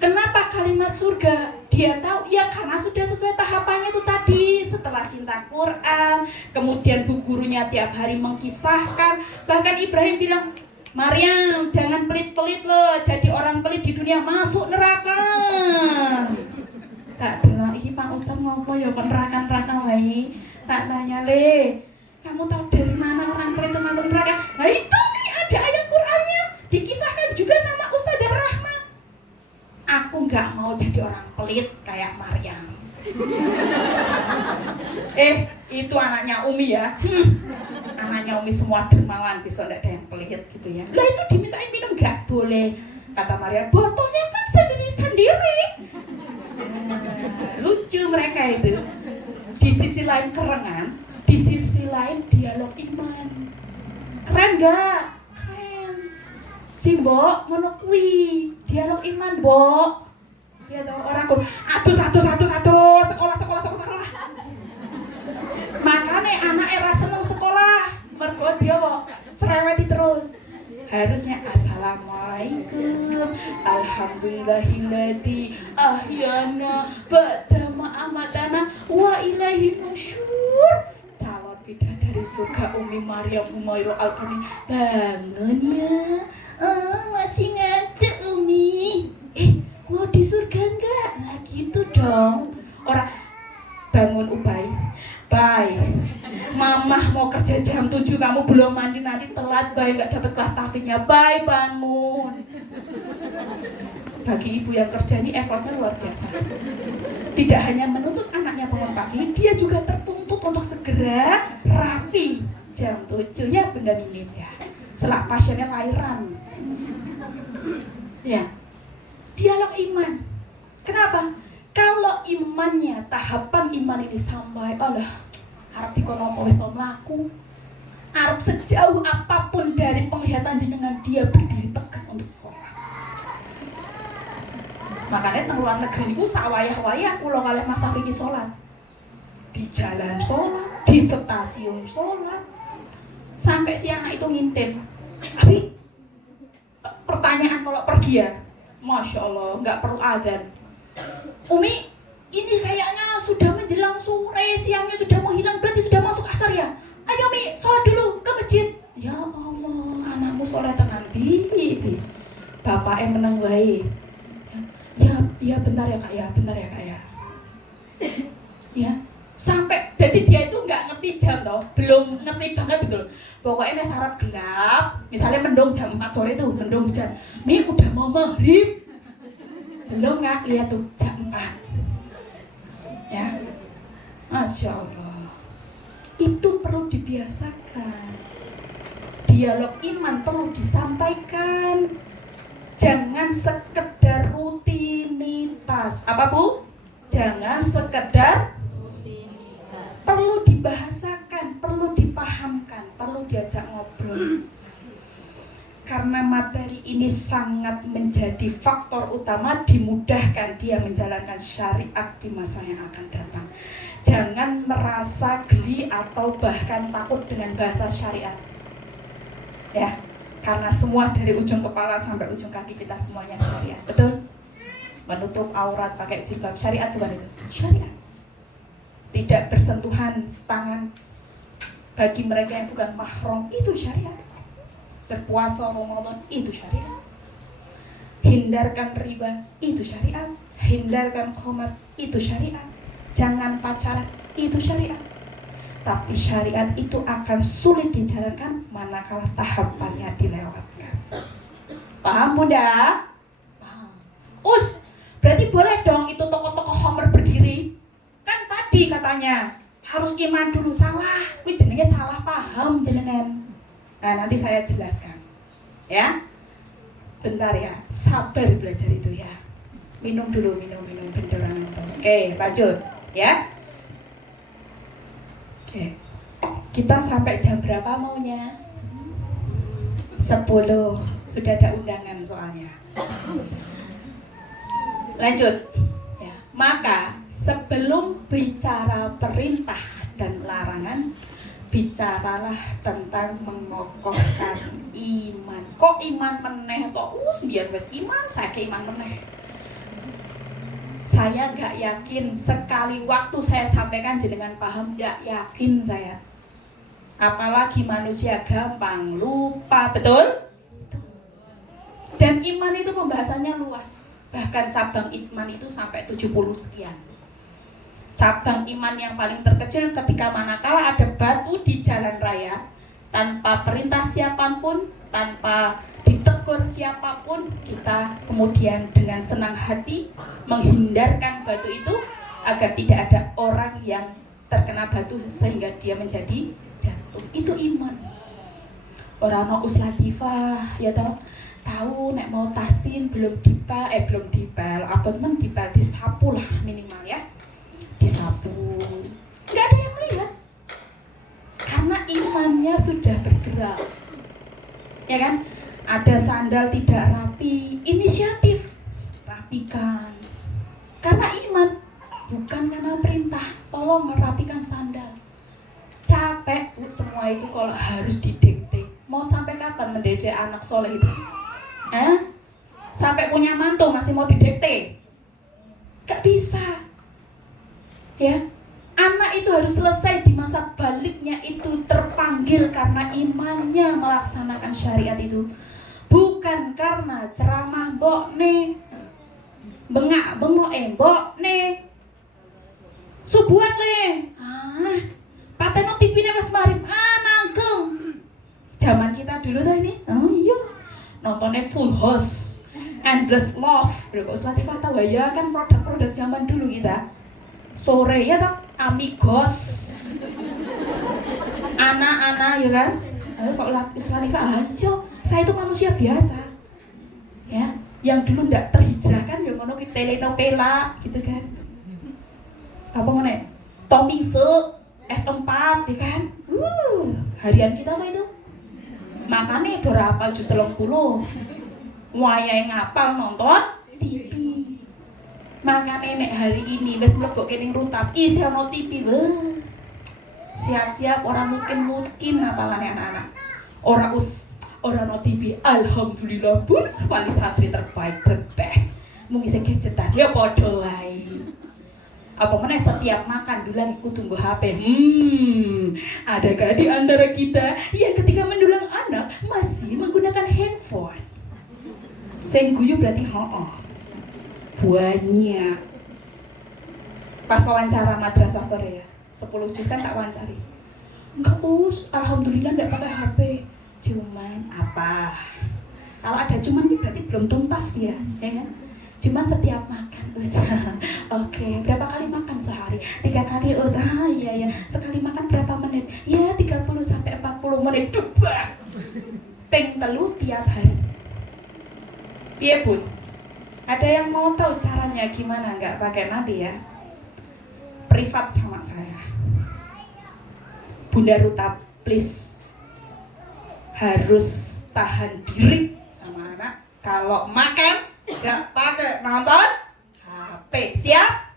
Kenapa kalimat surga? Dia tahu ya karena sudah sesuai tahapannya itu tadi. Setelah cinta Quran, kemudian bu gurunya tiap hari mengkisahkan. Bahkan Ibrahim bilang, Maryam jangan pelit-pelit loh, jadi orang pelit di dunia masuk neraka. Tak bilang, ini Pak Ustaz ngomong ya kok neraka wae. Tak tanya le, kamu tahu dari mana orang pelit itu masuk neraka? Nah itu nih ada ayat Qurannya, dikisahkan juga sama Ustazah Rahma. Aku nggak mau jadi orang pelit kayak Maryam. Itu anaknya Umi ya. Anaknya Umi semua dermawan, besok nggak ada yang pelit gitu ya. Lah itu dimintain minum nggak boleh. Kata Maryam, botolnya kan sendiri-sendiri. Lucu mereka itu. Di sisi lain kerengan, di sisi lain dialog iman. Keren nggak? Si Mbok ngono kuwi dialog iman, Mbok. Ya tau orang kok satu sekolah. Makane anake ra seneng sekolah, mergo dia kok cereweti terus. Harusnya assalamualaikum, alhamdulillahilladzi ahyana ba'da ma amatana wa ilaihi nusyur. Calon bidadari surga Umi Maryam Humairah Al-Qani bangun ya. Masih ngantuk Umi. Mau di surga enggak? Nah gitu dong. Orang bangun Ubay. Bay, Mamah mau kerja jam 7, kamu belum mandi nanti telat Bay, nggak dapat kelas tahfidznya. Bay bangun. Bagi ibu yang kerja ini effortnya luar biasa. Tidak hanya menuntut anaknya bangun pagi, dia juga tertuntut untuk segera rapi jam 7 ya benda minim ya. Setelah pasiennya lahiran. Ya, dialog iman. Kenapa? Kalau imannya, tahapan iman ini sampai, harap dikono wis mlaku. Harap sejauh apapun dari penglihatan jenengan dia berdiri tegak untuk sholat. Makanya teng luar negeri itu sawayah-wayah kula kalih Mas Afriki sholat. Di jalan sholat, di stasiun sholat. Sampai si anak itu ngintip. Tapi pertanyaan kalau pergi ya, Masya Allah, nggak perlu adzan. Umi, ini kayaknya sudah menjelang sore, siangnya sudah mau hilang, berarti sudah masuk asar ya? Ayo Mi, sholat dulu ke masjid. Ya Allah, anakmu sholat tenan bibi. Bapaknya menang wae. Ya bentar ya kak ya, ya, sampai, jadi dia itu nggak ngerti jam toh, belum ngerti banget gitu loh. Pokoknya syarat gelap, misalnya mendung jam 4 sore tuh, mendung hujan. Mi udah mau maghrib. Belum nggak lihat tuh jam 4 ya. Masya Allah, itu perlu dibiasakan. Dialog iman perlu disampaikan. Jangan sekedar rutinitas. Apa Bu? Jangan sekedar rutinitas. Perlu dibahasakan, perlu dipahamkan, perlu diajak ngobrol. Karena materi ini sangat menjadi faktor utama dimudahkan dia menjalankan syariat di masa yang akan datang. Jangan merasa geli atau bahkan takut dengan bahasa syariat. Ya, Karena semua dari ujung kepala sampai ujung kaki kita semuanya syariat. Betul? Menutup aurat pakai jilbab syariat bukan itu? Syariat. Tidak bersentuhan tangan bagi mereka yang bukan mahram itu syariat. Berpuasa Ramadan itu syariat. Hindarkan riba itu syariat. Hindarkan khamar itu syariat. Jangan pacaran itu syariat. Tapi syariat itu akan sulit dijalankan manakala tahapannya dilewatkan. Paham Bunda? Paham. Berarti boleh dong itu toko-toko khamar berdiri? Kan tadi katanya harus iman dulu. Salah. Kuwi jenenge salah paham jenengan. Nah, nanti saya jelaskan. Ya. Bentar ya. Sabar belajar itu ya. Minum dulu, minum bendoran. Oke, lanjut ya. Oke. Kita sampai jam berapa maunya? 10. Sudah ada undangan soalnya. Lanjut. Ya. Maka sebelum bicara perintah dan larangan, bicaralah tentang mengokohkan iman. Kok iman meneh toh? Biar wis iman, saya ke iman meneh. Saya nggak yakin sekali waktu saya sampaikan jenengan paham, nggak yakin saya. Apalagi manusia gampang lupa, betul? Dan iman itu pembahasannya luas. Bahkan cabang iman itu sampai 70 sekian. Cabang iman yang paling terkecil ketika manakala ada batu di jalan raya, tanpa perintah siapapun, tanpa ditegur siapapun, kita kemudian dengan senang hati menghindarkan batu itu agar tidak ada orang yang terkena batu sehingga dia menjadi jatuh. Itu iman. Orang mau uslatifah ya tahu nek mau tasin belum dipel abonmen dipel disapu lah minimal ya, disapu, nggak ada yang melihat karena imannya sudah bergerak ya kan. Ada sandal tidak rapi, inisiatif rapikan karena iman, bukan karena perintah tolong merapikan sandal. Capek semua itu kalau harus didikte. Mau sampai kapan mendidik anak soleh itu? Sampai punya mantu masih mau didikte? Gak bisa ya. Anak itu harus selesai di masa baliknya itu terpanggil karena imannya melaksanakan syariat itu, bukan karena ceramah mbokne, bengak-bengok mbokne, subuhan le, pateno tipine wis marip, nanggung. Zaman kita dulu tuh ini, iya, nontonnya Full House, Endless Love, kok Latifah tahu ya kan produk-produk zaman dulu kita. Sore ya toh, Amigos, anak-anak ya kan, kok Latifah aja. Saya itu manusia biasa, ya, yang dulu ndak terhijrahkan, yang ngono ki telenovela gitu kan, apa mana, Tommy Sue, F4, ya kan, harian kita tuh itu, makanya berapa jus 30, wayang ngapal nonton TV, makanya nek hari ini wes mlebok kene rutap, isi ono TV, siap-siap orang mungkin apalane anak-anak, orang no TV, alhamdulillah pun wali santri terbaik, the best. Mungkin saya gadgetan, ya podo wae. Apa mana setiap makan dulang ikut tunggu HP. Adakah di antara kita yang ketika mendulang anak masih menggunakan handphone? Saya guyu berarti banyak. Pas wawancara madrasah sore ya, 10 juz kan tak wawancari. Enggak alhamdulillah enggak pakai HP. Cuman apa? Kalau ada cuman ini berarti belum tuntas dia, ya kan? Cuman setiap makan, Oke, berapa kali makan sehari? 3 kali, iya. Sekali makan berapa menit? Ya 30 sampai 40 menit. Coba. Peng telu tiap hari. Iya Bun. Ada yang mau tahu caranya gimana? Nggak pakai nanti ya. Privat sama saya. Bunda Ruta, please. Harus tahan diri sama anak. Kalau makan nggak pakai nonton HP, siap?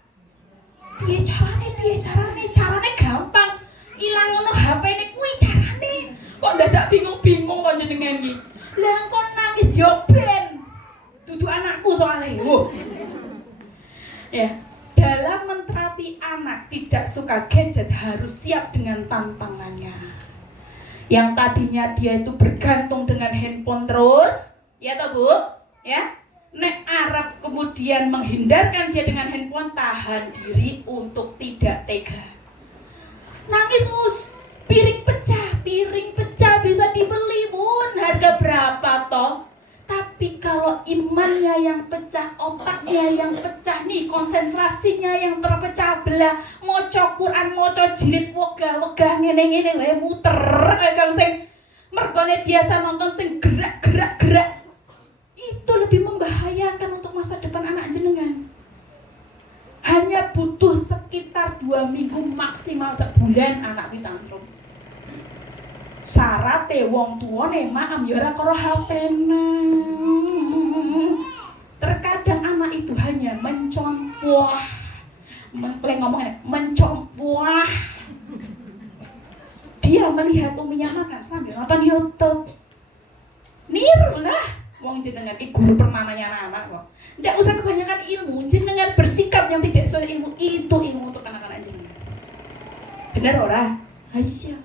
Piye carane gampang. Ilang ngono HP ne kuwi carane. Kok dadak bingung-bingung kok jenengan iki. Lah kok nangis yo ben. Dudu anakku soalnya. Ya, dalam menterapi anak tidak suka gadget harus siap dengan tantangannya. Yang tadinya dia itu bergantung dengan handphone terus, ya toh Bu? Ya. Nek Arab kemudian menghindarkan dia dengan handphone, tahan diri untuk tidak tega. Nangis piring pecah bisa dibeli Bun, harga berapa toh? Tapi kalau imannya yang pecah, otaknya yang pecah nih, konsentrasinya yang terpecah belah, maca Quran, maca jilid wegah ngene-ngene wae muter kang sing mergone biasa nonton sing gerak. Itu lebih membahayakan untuk masa depan anak jenengan. Hanya butuh sekitar 2 minggu maksimal sebulan anak kuwi tantrum. Syarate wong tuane maam ya ora karo HP-na. Terkadang anak itu hanya mencompoh. Mencompoh. Dia melihat uminya makan sambil nonton YouTube. Niru lah. Wong jenengan ki guru pertamanya anak-anak kok. Ndak usah kebanyakan ilmu, jenengan bersikap yang tidak sesuai ilmu, itu ilmu untuk anak-anak jenengan. Bener ora? Aisyah.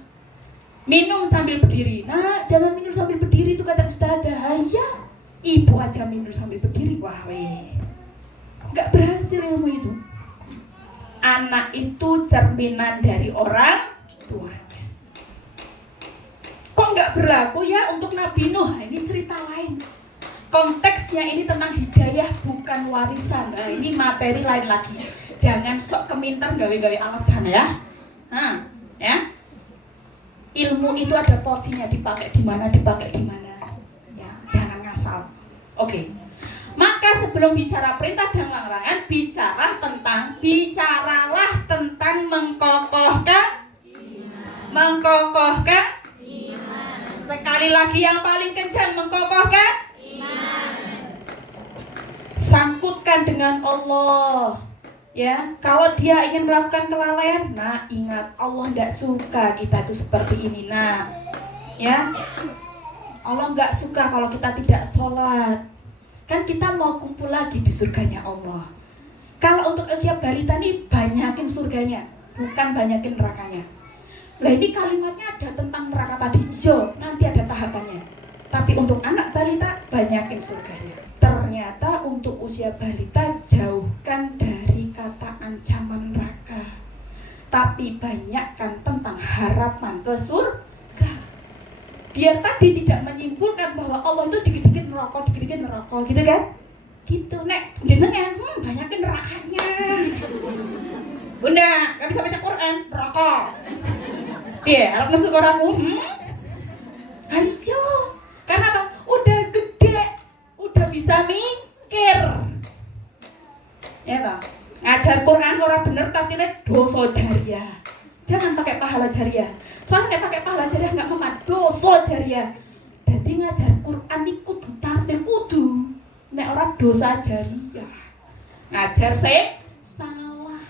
Minum sambil berdiri. Nah, jangan minum sambil berdiri itu kata ustazah. Aisyah. Ibu aja minum sambil berdiri. Wah, weh. Enggak berhasil ilmu itu. Anak itu cerminan dari orang tuanya. Kok enggak berlaku ya untuk Nabi Nuh? Ini cerita lain. Konteksnya ini tentang hidayah, bukan warisan. Nah, ini materi lain lagi. Jangan sok keminter gawe-gawe alasan ya. Ya. Ilmu itu ada porsinya, dipakai di mana. Ya, jangan ngasal. Oke. Maka sebelum bicara perintah dan larangan, bicaralah tentang mengkokohkan iman. Mengkokohkan iman. Sekali lagi yang paling kencang, mengkokohkan sangkutkan dengan Allah. Ya, kalau dia ingin melakukan kelalaian, nah ingat Allah tidak suka kita itu seperti ini. Nah, ya, Allah nggak suka kalau kita tidak sholat. Kan kita mau kumpul lagi di surganya Allah. Kalau untuk usia balita nih banyakin surganya, bukan banyakin nerakanya. Lah ini kalimatnya ada tentang neraka tadi, nanti ada tahapannya. Tapi untuk anak balita banyakin surganya. Ternyata untuk usia balita jauhkan dari kata ancaman neraka, tapi banyakkan tentang harapan ke surga. Biar tadi tidak menyimpulkan bahwa Allah itu dikit-dikit neraka, gitu kan? Gitu, nek jenengan banyakin nerakanya. Bunda, gak bisa baca Quran, neraka. Iya, harap masuk aku. Ayo, karena apa? Udah gede, udah bisa mikir. Ya Bang, ngajar Quran orang bener tapi dosa jariah. Jangan pakai pahala jariah. Soalnya pakai pahala jariah nggak mempan, dosa jariah. Jadi ngajar Quran ini kudu kudu. Nek orang dosa jariah. Ngajar salah.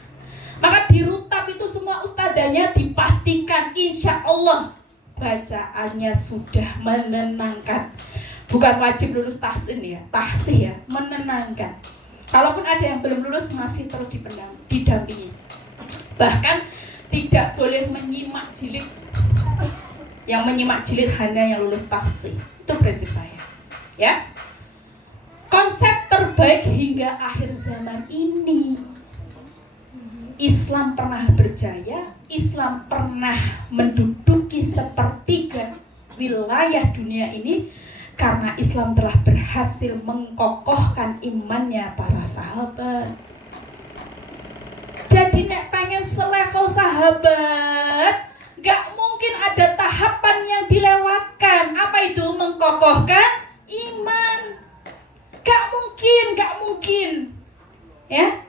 Maka di Rutap itu semua ustadzanya dipastikan insya Allah bacaannya sudah menenangkan. Bukan wajib lulus tahsin ya, menenangkan. Kalaupun ada yang belum lulus masih terus didampingi. Bahkan tidak boleh menyimak jilid. Yang menyimak jilid hanya yang lulus tahsin. Itu prinsip saya. Ya. Konsep terbaik hingga akhir zaman ini. Islam pernah berjaya, Islam pernah menduduki sepertiga wilayah dunia ini karena Islam telah berhasil mengkokohkan imannya para sahabat. Jadi nek pengen selevel sahabat, gak mungkin ada tahapan yang dilewatkan. Apa itu? Mengkokohkan iman. Gak mungkin. Ya.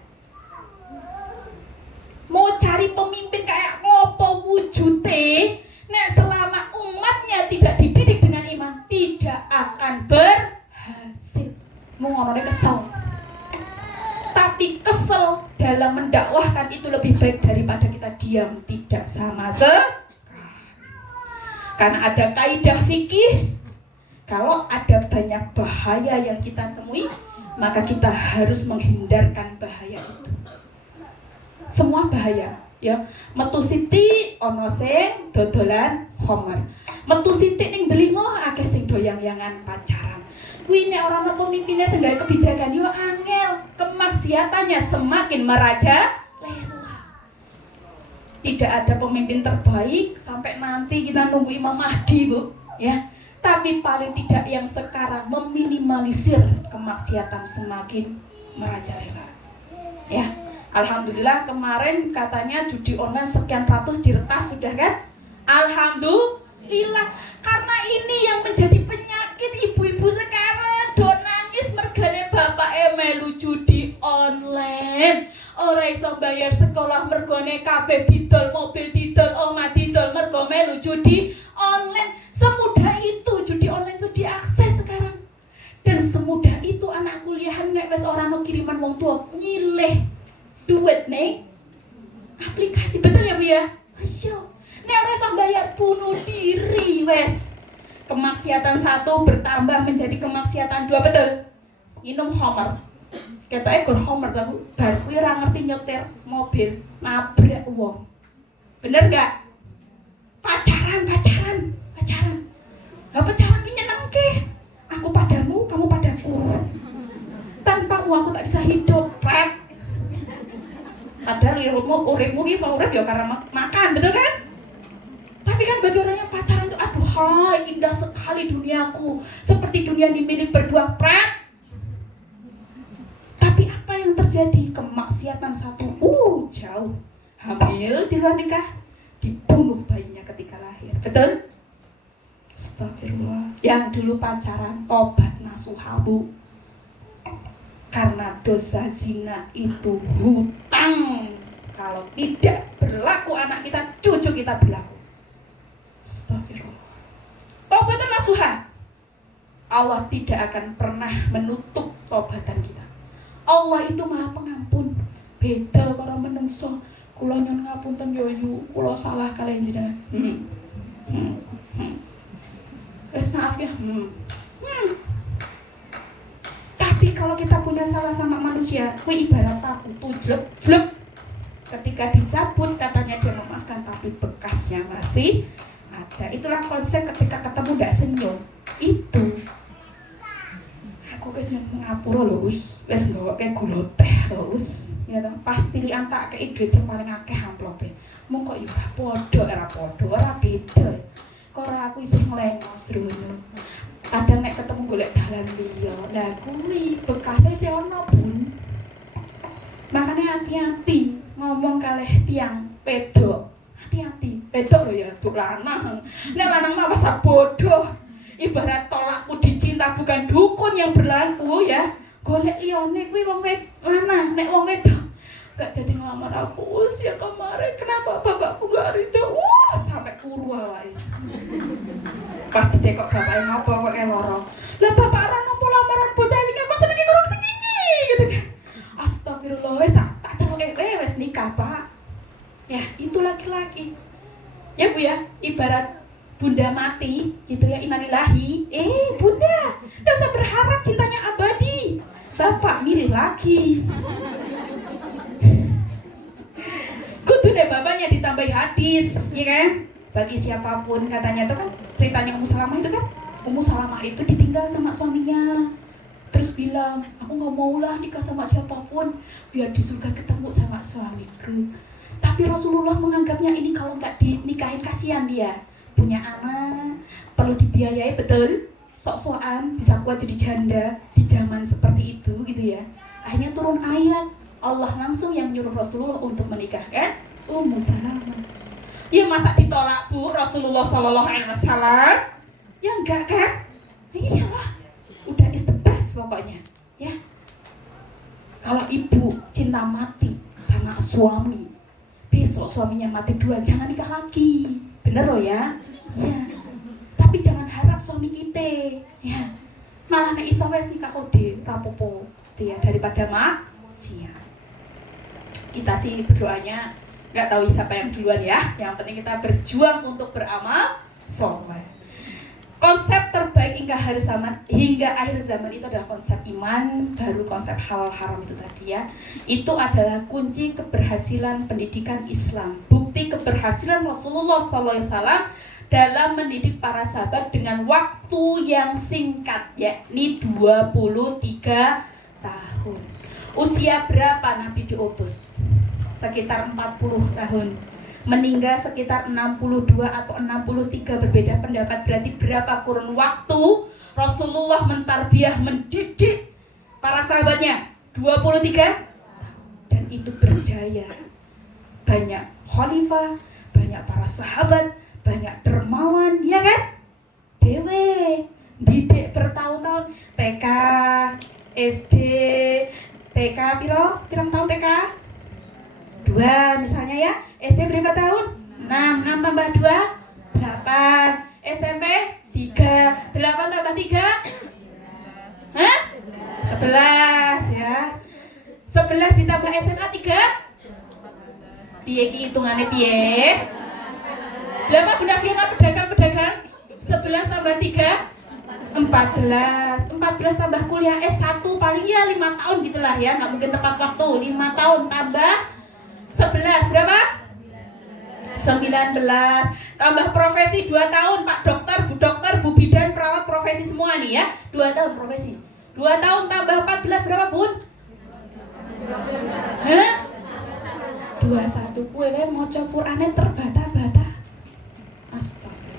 Mau cari pemimpin kayak ngopo wujute, nek selama umatnya tidak dididik dengan iman, tidak akan berhasil. Mau ngomongnya kesel. Tapi kesel dalam mendakwahkan itu lebih baik daripada kita diam tidak sama sekali. Karena ada kaidah fikih, Kalau ada banyak bahaya yang kita temui, maka kita harus menghindarkan bahaya itu. Semua bahaya, ya. Metu siti ana sing dodolan khamar. Metu siti ning delingo akeh sing doyang-yangan pacaran. Kuwi nek ora ana pemimpinnya sing gawe kebijakan yo angel, kemaksiatannya semakin merajalela. Tidak ada pemimpin terbaik sampai nanti kita nunggu Imam Mahdi, Bu, ya. Tapi paling tidak yang sekarang meminimalisir kemaksiatan semakin merajalela. Ya. Alhamdulillah kemarin katanya judi online sekian ratus diretas sudah kan? Alhamdulillah. Karena ini yang menjadi penyakit ibu-ibu sekarang. Do nangis mergane bapak melu judi online. Ora iso bayar sekolah mergone kabeh didol, mobil didol, omah didol mergo melu judi online. Semudah itu judi online itu diakses sekarang. Dan semudah itu anak kuliahan nek wis ora ono kiriman wong tua nyilih duit nih aplikasi, betul ya Bu ya? Ayo, nek ora iso bayar bunuh diri wes. Kemaksiatan satu bertambah menjadi kemaksiatan dua, betul? Minum homer. Ketoke gur homer kamu, bar kuwi ora ngerti nyetir mobil, nabrak wong. Bener enggak? Pacaran. Lah pacaran ki nyenengke. Aku padamu, kamu padaku. Tanpamu aku tak bisa hidup, Pret. Padahal uripmu ki iso urip ya karena makan, betul kan? Tapi kan bagi orang yang pacaran itu aduh hai indah sekali duniaku, seperti dunia ini milik berdua, Pret. Tapi apa yang terjadi? Kemaksiatan satu jauh. Hamil di luar nikah, dibunuh bayinya ketika lahir. Betul? Astagfirullah. Yang dulu pacaran tobat nasuha, Bu. Karena dosa zina itu hutang. Kalau tidak berlaku anak kita, cucu kita berlaku. Astagfirullah. Tobatan nasuha. Allah tidak akan pernah menutup tobatan kita. Allah itu Maha Pengampun. Beda karo menungso. Kula nyuwun ngapunten yo yu, kula salah kalian jenengan. Wes maaf ya. Tapi kalau kita punya salah sama manusia, kuwi ibarat paku tujlek, flek. Ketika dicabut katanya dia memaafkan, tapi bekasnya masih ada. Itulah konsep ketika ketemu ndak senyum. Itu. Aku wis nang ngapura lho, wis nggawekke gula teh lho, wis. Ya ta, pasti lian tak kei duit sing paling akeh amplope. Mung kok yo padha ora beda. Kok ora aku isih nglengos rono. Kadang nek ketemu golek dalan liya, lah kuwi bekase sih ono, Bun. Makanya hati-hati ngomong kalih tiang pedok. Hati-hati, pedok lho ya, duk lanang. Nek lanang mah wis bodoh. Ibarat tolakku dicinta bukan dukun yang berlaku ya. Golek liyane kuwi wong lanang, nek wong wedok gak jadi ngelamar aku usia kemarin. Kenapa bapakku gak ridho? Sampai kuru awake. Pasti tekok bapaknya ngopo kok loro. Lah bapak ora nampa lamaran bocah iki kok senenge karo sing iki gitu kan. Astagfirullah, wis tak celuke wis nikah, Pak. Ya, itu laki-laki. Ya Bu ya, ibarat bunda mati gitu ya, innalillahi. Bunda, enggak usah berharap cintanya abadi. Bapak milih lagi. Kudune bapaknya ditambahi hadis, ya kan? Bagi siapapun katanya itu kan ceritanya Ummu Salamah itu kan. Ummu Salamah itu ditinggal sama suaminya. Terus bilang, aku gak maulah nikah sama siapapun, biar di surga ketemu sama suamiku. Tapi Rasulullah menganggapnya ini kalau gak dinikahin kasihan dia. Punya anak, perlu dibiayai, betul? Sok-sokan bisa kuat jadi janda di zaman seperti itu gitu ya. Akhirnya turun ayat, Allah langsung yang nyuruh Rasulullah untuk menikahkan Ummu Salamah. Ya masa ditolak Bu Rasulullah SAW? Ya enggak kan? Iyalah, udah is the best pokoknya ya. Kalau ibu cinta mati sama suami, besok suaminya mati duluan, jangan nikah lagi. Bener loh ya? Ya. Tapi jangan harap suami kita ya. Malah nek iso wes nikah kode rapopo dia daripada maksiat. Kita sih berdoanya nggak tahu siapa yang duluan ya. Yang penting kita berjuang untuk beramal soleh. Konsep terbaik hingga akhir zaman itu adalah konsep iman, baru konsep halal haram itu tadi ya. Itu adalah kunci keberhasilan pendidikan Islam. Bukti keberhasilan Rasulullah SAW dalam mendidik para sahabat dengan waktu yang singkat, yakni 23 tahun. Usia berapa Nabi diutus? Sekitar 40 tahun. Meninggal sekitar 62 atau 63, berbeda pendapat. Berarti berapa kurun waktu Rasulullah mentarbiyah, mendidik para sahabatnya? 23. Dan itu berjaya. Banyak khalifah, banyak para sahabat, banyak dermawan, ya kan? Dewe didik bertahun-tahun. TK, SD, TK pirang tahun TK? 2 misalnya ya. SD berapa tahun? 6 tambah 2 8. SMP 3. 8 tambah 3 hah? 11 ya. 11 ditambah SMA 3 piye hitungannya piye? Berapa Bunda Fiona pedagang? 11 tambah 3 14. 14 tambah kuliah S1 paling ya 5 tahun gitulah ya, nggak mungkin tepat waktu. 5 tahun tambah 11 berapa? 19. Tambah profesi 2 tahun, Pak Dokter, Bu Dokter, Bu Bidan, perawat, profesi semua nih ya. 2 tahun profesi. 2 tahun tambah 14 berapa, Bun? Hah? 21. Kowe maca Qur'ane terbata-bata. Astaga.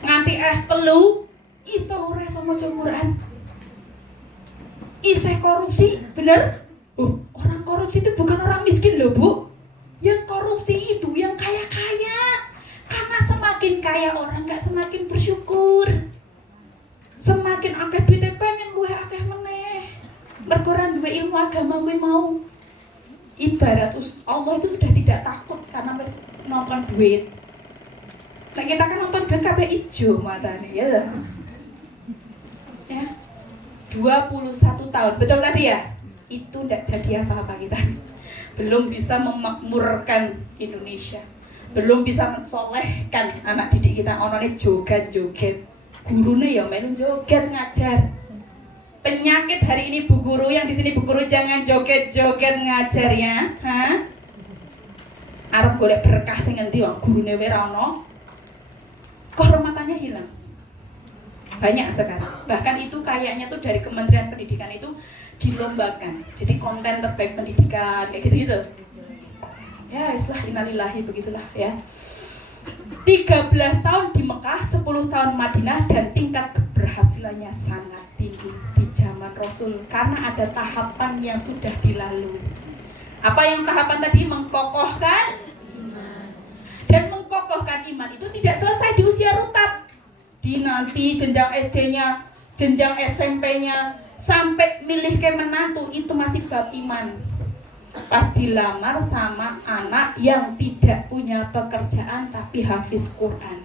Nganti S3 iso ora iso maca Qur'an. Isih korupsi, bener? Orang korupsi itu bukan orang miskin loh, Bu. Yang korupsi itu yang kaya-kaya. Karena semakin kaya orang gak semakin bersyukur. Semakin akeh duitnya pengen luwih akeh meneh. Mergo ora duwe ilmu agama kuwi mau. Ibarat Allah itu sudah tidak takut karena wis nonton duit. Nah kita kan nonton duit kabeh ijo matane ya. Ya. 21 tahun. Betul tadi ya? Itu tidak jadi apa-apa kita. Belum bisa memakmurkan Indonesia, belum bisa mensolehkan anak didik kita. Onone joget-joget, gurune ya melu joget ngajar. Penyakit hari ini Bu Guru, yang di sini Bu Guru jangan joget-joget ngajar ya, arep golek berkah sing endi wong gurune wae ra ono. Kehormatannya hilang. Banyak sekarang. Bahkan itu kayaknya tuh dari Kementerian Pendidikan itu dilombakan. Jadi konten terbaik pendidikan kayak gitu-gitu. Ya, islah innalillahi begitulah ya. 13 tahun di Mekah, 10 tahun Madinah, dan tingkat keberhasilannya sangat tinggi di zaman Rasul karena ada tahapan yang sudah dilalui. Apa yang tahapan tadi? Mengkokohkan iman. Dan mengkokohkan iman itu tidak selesai di usia rutat. Di nanti jenjang SD-nya, jenjang SMP-nya, sampai milih ke menantu itu masih bab iman. Pas dilamar sama anak yang tidak punya pekerjaan tapi hafiz Quran,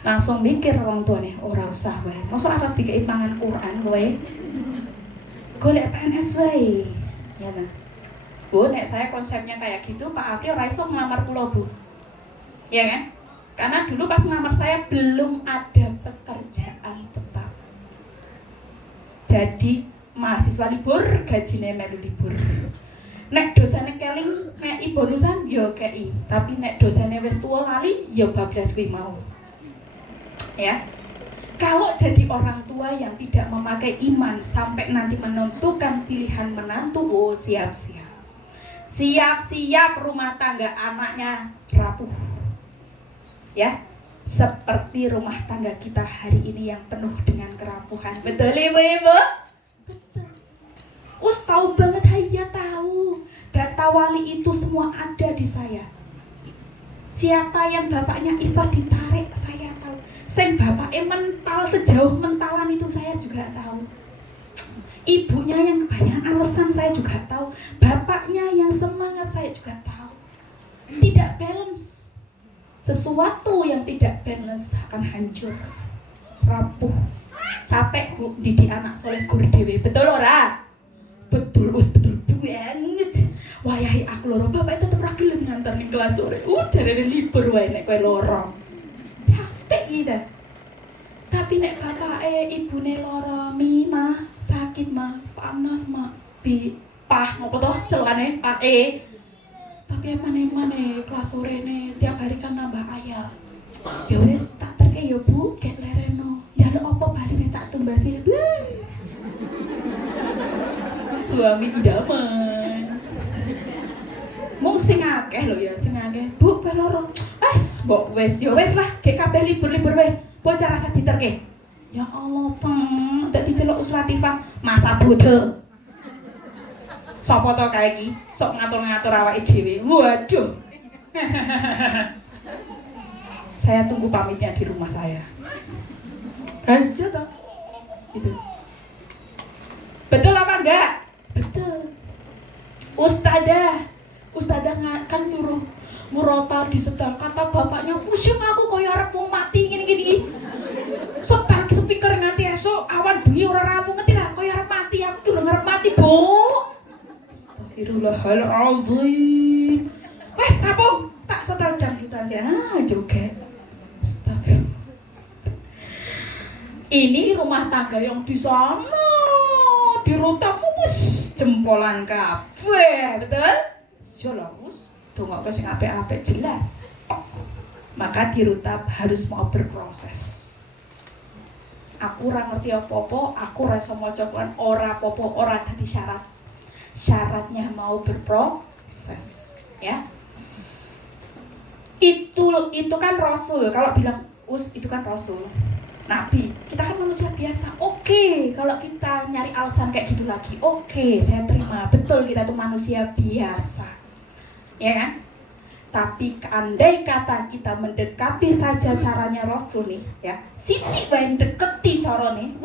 langsung mikir orang tuanya, ora usah wae. Mosok arep dikei pangan Quran kowe. Golek PNS wae. Ya nah. Bu, nek saya konsepnya kayak gitu, Pak Afri ora iso ngelamar kula, Bu. Ya kan? Karena dulu pas ngelamar saya belum ada pekerjaan tetap. Jadi mahasiswa libur, gajine melu libur. Nek dosane keling, nek bonusan yo kei, tapi nek dosane wis tuwa lali yo bablas kuwi mau. Ya. Kalau jadi orang tua yang tidak memakai iman sampai nanti menentukan pilihan menantu, oh siap-siap. Siap-siap rumah tangga anaknya rapuh. Ya. Seperti rumah tangga kita hari ini yang penuh dengan kerapuhan. Betul Ibu-ibu? Betul. Tahu banget, ya tahu. Data wali itu semua ada di saya. Siapa yang bapaknya iso ditarik, saya tahu. Sing bapaknya mental sejauh mentalan itu saya juga tahu. Ibunya yang kebanyakan alasan saya juga tahu. Bapaknya yang semangat saya juga tahu. Tidak balance. Sesuatu yang tidak balance akan hancur, rapuh. Capek Bu didik anak soleh gur dhewe. Betul ora? Betul, betul banget. Wayahe aku loro, bapak tetep ra gelem nganter ning kelas sore. Jarene libur wae nek kowe loro. Capek iki dah. Tapi nek bapake ibune lara mah sakit mah panas mah pah ngopo toh celukane pake. Tapi emane kelas sorene tiap hari kan nambah ayam. Ya wis tak terke ya Bu, gek lereno. Njaluk apa barine tak tumbasi. Suami idaman. Mung sing akeh lho ya, sing akeh. Bu, peloro. Mbok wis, ya wis lah, gek kabeh libur-libur wae. Bocah rasa diterke. Ya Allah, Pak, dak diceluk Usratifah, masa bodoh. Sopo to kae iki? Sok ngatur-ngatur awake dhewe. Waduh. Saya tunggu pamitnya di rumah saya. Aja toh. Itu. Betul apa enggak? Betul. Ustadzah kan nyuruh murotal di setel, kata bapaknya, pusing aku kaya arep wong mati gini. Setel speaker nganti esuk awan bengi ora rampung ngerti lah kaya arep mati, aku ki ora arep mati, Bu. Astagfirullahaladzim. Wes rampung, tak setel dangdutan sih. Joget. Astagfirullah. Ini rumah tangga yang di sana, di rotamu wis jempolan kabeh, betul? Jelas. Dongok sing apik-apik jelas. Maka dirutab harus mau berproses. Aku ora ngerti apa-apa, aku ora iso maca Quran, ora apa-apa, ora dadi syarat. Syaratnya mau berproses, ya. Itu kan rasul. Kalau bilang itu kan rasul. Nabi, kita kan manusia biasa. Oke, kalau kita nyari alasan kayak gitu lagi, oke, saya terima. Betul, kita tuh manusia biasa. Ya kan? Tapi andai kata kita mendekati saja caranya Rasul nih, ya, sithik wae deketi carane,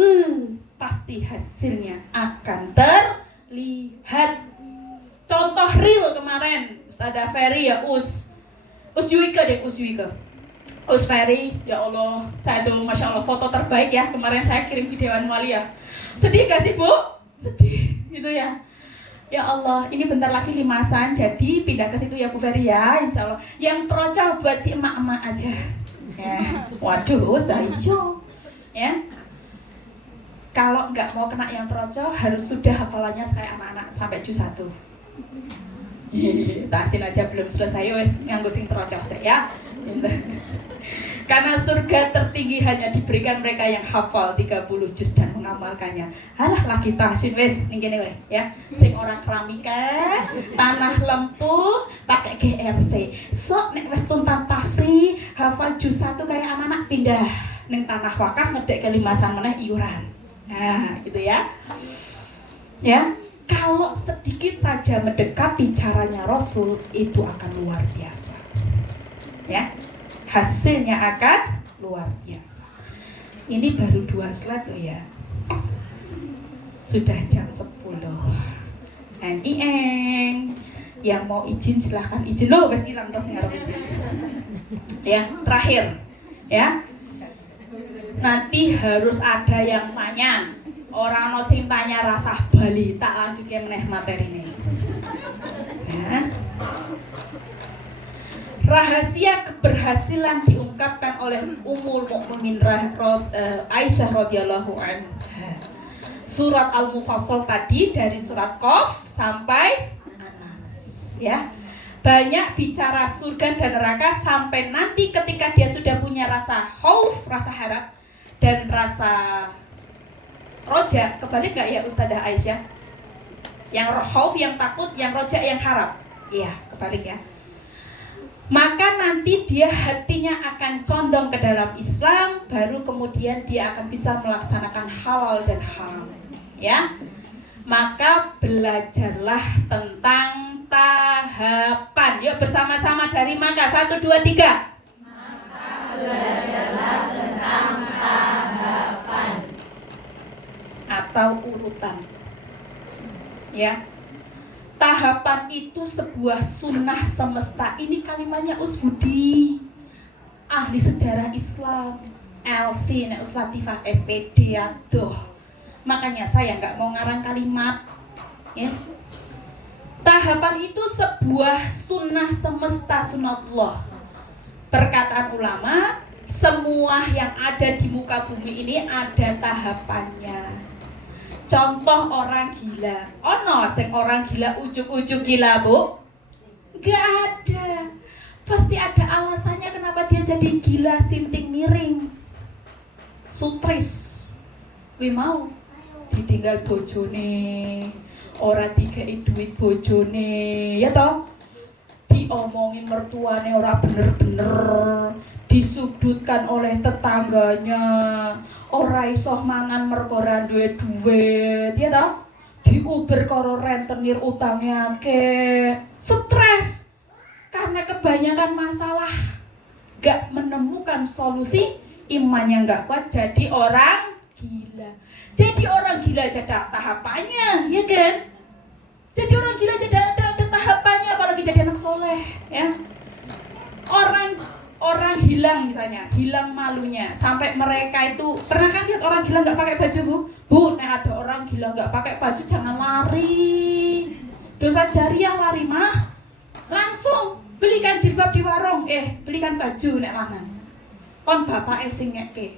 pasti hasilnya akan terlihat. Contoh real kemarin, Ustazah Ferry ya Us Juwika. Us Ferry, ya Allah, saya tuh Masya Allah foto terbaik ya, kemarin saya kirim di Dewan Wali ya. Sedih gak sih Bu? Sedih, gitu ya. Ya Allah, ini bentar lagi limasan, jadi pindah ke situ ya Bu Ferry ya, insya Allah. Yang terocah buat si emak-emak aja. Ya, waduh, Zaijo. Ya, kalau nggak mau kena yang terocah, harus sudah hafalannya kayak anak-anak sampai juz 1. Tasin aja belum selesai, wes nganggo sing terocah saya. Karena surga tertinggi hanya diberikan mereka yang hafal 30 juz dan mengamalkannya. Halah lagi tahsin wes ning kene wae ya. Sing orang keramika, tanah lempu, pakai GRC. Sok nek wes tuntas tasi, hafal juz 1 kayak anak-anak pindah ning tanah wakaf ngedek kelimasan meneh iuran. Nah, gitu ya. Ya, kalau sedikit saja mendekati caranya Rasul itu akan luar biasa. Ya. Hasilnya akan luar biasa. Ini baru 2 slide loh ya. Sudah jam 10. Yang mau izin silahkan izin loh, wes ilang tos ngarep izin. Ya, terakhir. Ya. Nanti harus ada yang tanya. Orang no sing tanya rasah bali, tak lanjutke meneh materi ini. Ya. Rahasia keberhasilan diungkapkan oleh Ummul Mukminin Aisyah radhiyallahu anha. Surat Al-Mufassal tadi dari surat Qaf sampai Anas, ya. Banyak bicara surga dan neraka sampai nanti ketika dia sudah punya rasa khauf, rasa harap dan rasa roja. Kebalik enggak ya Ustazah Aisyah? Yang khauf, yang takut, yang roja, yang harap. Iya, kebalik ya. Maka nanti dia hatinya akan condong ke dalam Islam, baru kemudian dia akan bisa melaksanakan halal dan haram, ya. Maka belajarlah tentang tahapan. Yuk bersama-sama dari maka 1, 2, 3. Maka belajarlah tentang tahapan atau urutan, ya. Tahapan itu sebuah sunnah semesta. Ini kalimatnya Us Budi, ahli sejarah Islam, LC, Us Latifah, SPD, aduh. Makanya saya nggak mau ngarang kalimat, ya. Tahapan itu sebuah sunnah semesta, sunnatullah. Perkataan ulama, Semua yang ada di muka bumi ini ada tahapannya. Contoh orang gila. Ono sing orang gila ujuk-ujuk gila, Bu? Gak ada. Pasti ada alasannya kenapa dia jadi gila, sinting miring. Sutris. Kuwi mau ditinggal bojone, ora dikei duit bojone, ya toh? Diomongin mertuane ora bener-bener, disudutkan oleh tetangganya, ora iso mangan mergo ora duwe duit, ya toh? Diuber karo rentenir utangnya akeh. Stres karena kebanyakan masalah, gak menemukan solusi, imannya gak kuat, jadi orang gila. Jadi orang gila aja ada tahapannya, ya kan? Jadi orang gila aja ada tahapannya, apalagi jadi anak soleh, ya. Orang hilang misalnya, hilang malunya, sampai mereka itu pernah kan lihat orang gila nggak pakai baju, Bu? Bu, nek ada orang gila nggak pakai baju jangan lari. Dosa jariah lari mah. Langsung belikan jilbab di warung, belikan baju nek lanang. Kon bapak sing ngeke.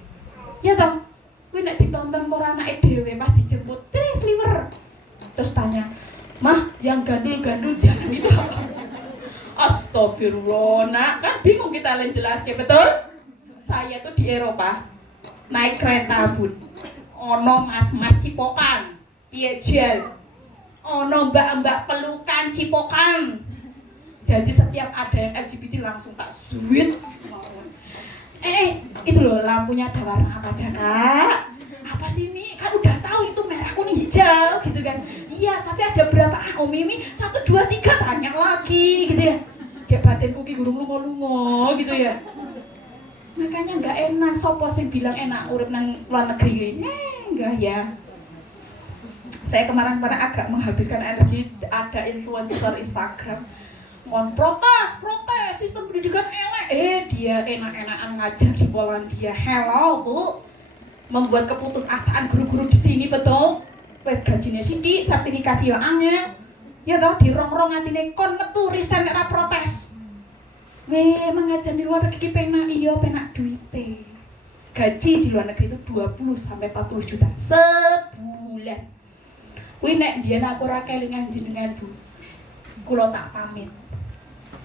Ya toh? Kuwi nek ditonton karo anake dhewe pas dijemput, sliwer. Terus tanya, "Mah, yang gandul-gandul jangan itu." Astagfirullah, nak, kan bingung kita jelaske, betul? Saya tuh di Eropa naik kereta, Bun. Ono mas-mas cipokan, piye jel. Ono mbak-mbak pelukan cipokan. Jadi setiap ada yang LGBT langsung tak sweet. Itu loh lampunya ada warna apa aja, Kak? Apa sih, Mi? Kan udah tahu itu merah, kuning, hijau gitu kan. Iya, tapi ada berapa? Mimi 1, 2, 3 tanya lagi gitu ya. Kayak batinku ki gurung lungo-lungo gitu ya. Makanya nggak enak, sopo sing bilang enak urip nang luar negeri ini. Enggak ya. Saya kemarin agak menghabiskan energi, ada influencer Instagram protes sistem pendidikan elek. Dia enak-enakan ngajar di Polandia. Hello, Bu. Membuat keputusasaan guru-guru di sini, betul? Wes gajinya sithik, sertifikasi yo angel. Ya toh dirongrong atine kon metu resign nek ora protes. Mengajar di luar negeri penak penak duite. Gaji di luar negeri itu 20 sampai 40 juta sebulan. Kuwi nek biyen aku ora kelingan jenengan, Bu. Kula tak pamit.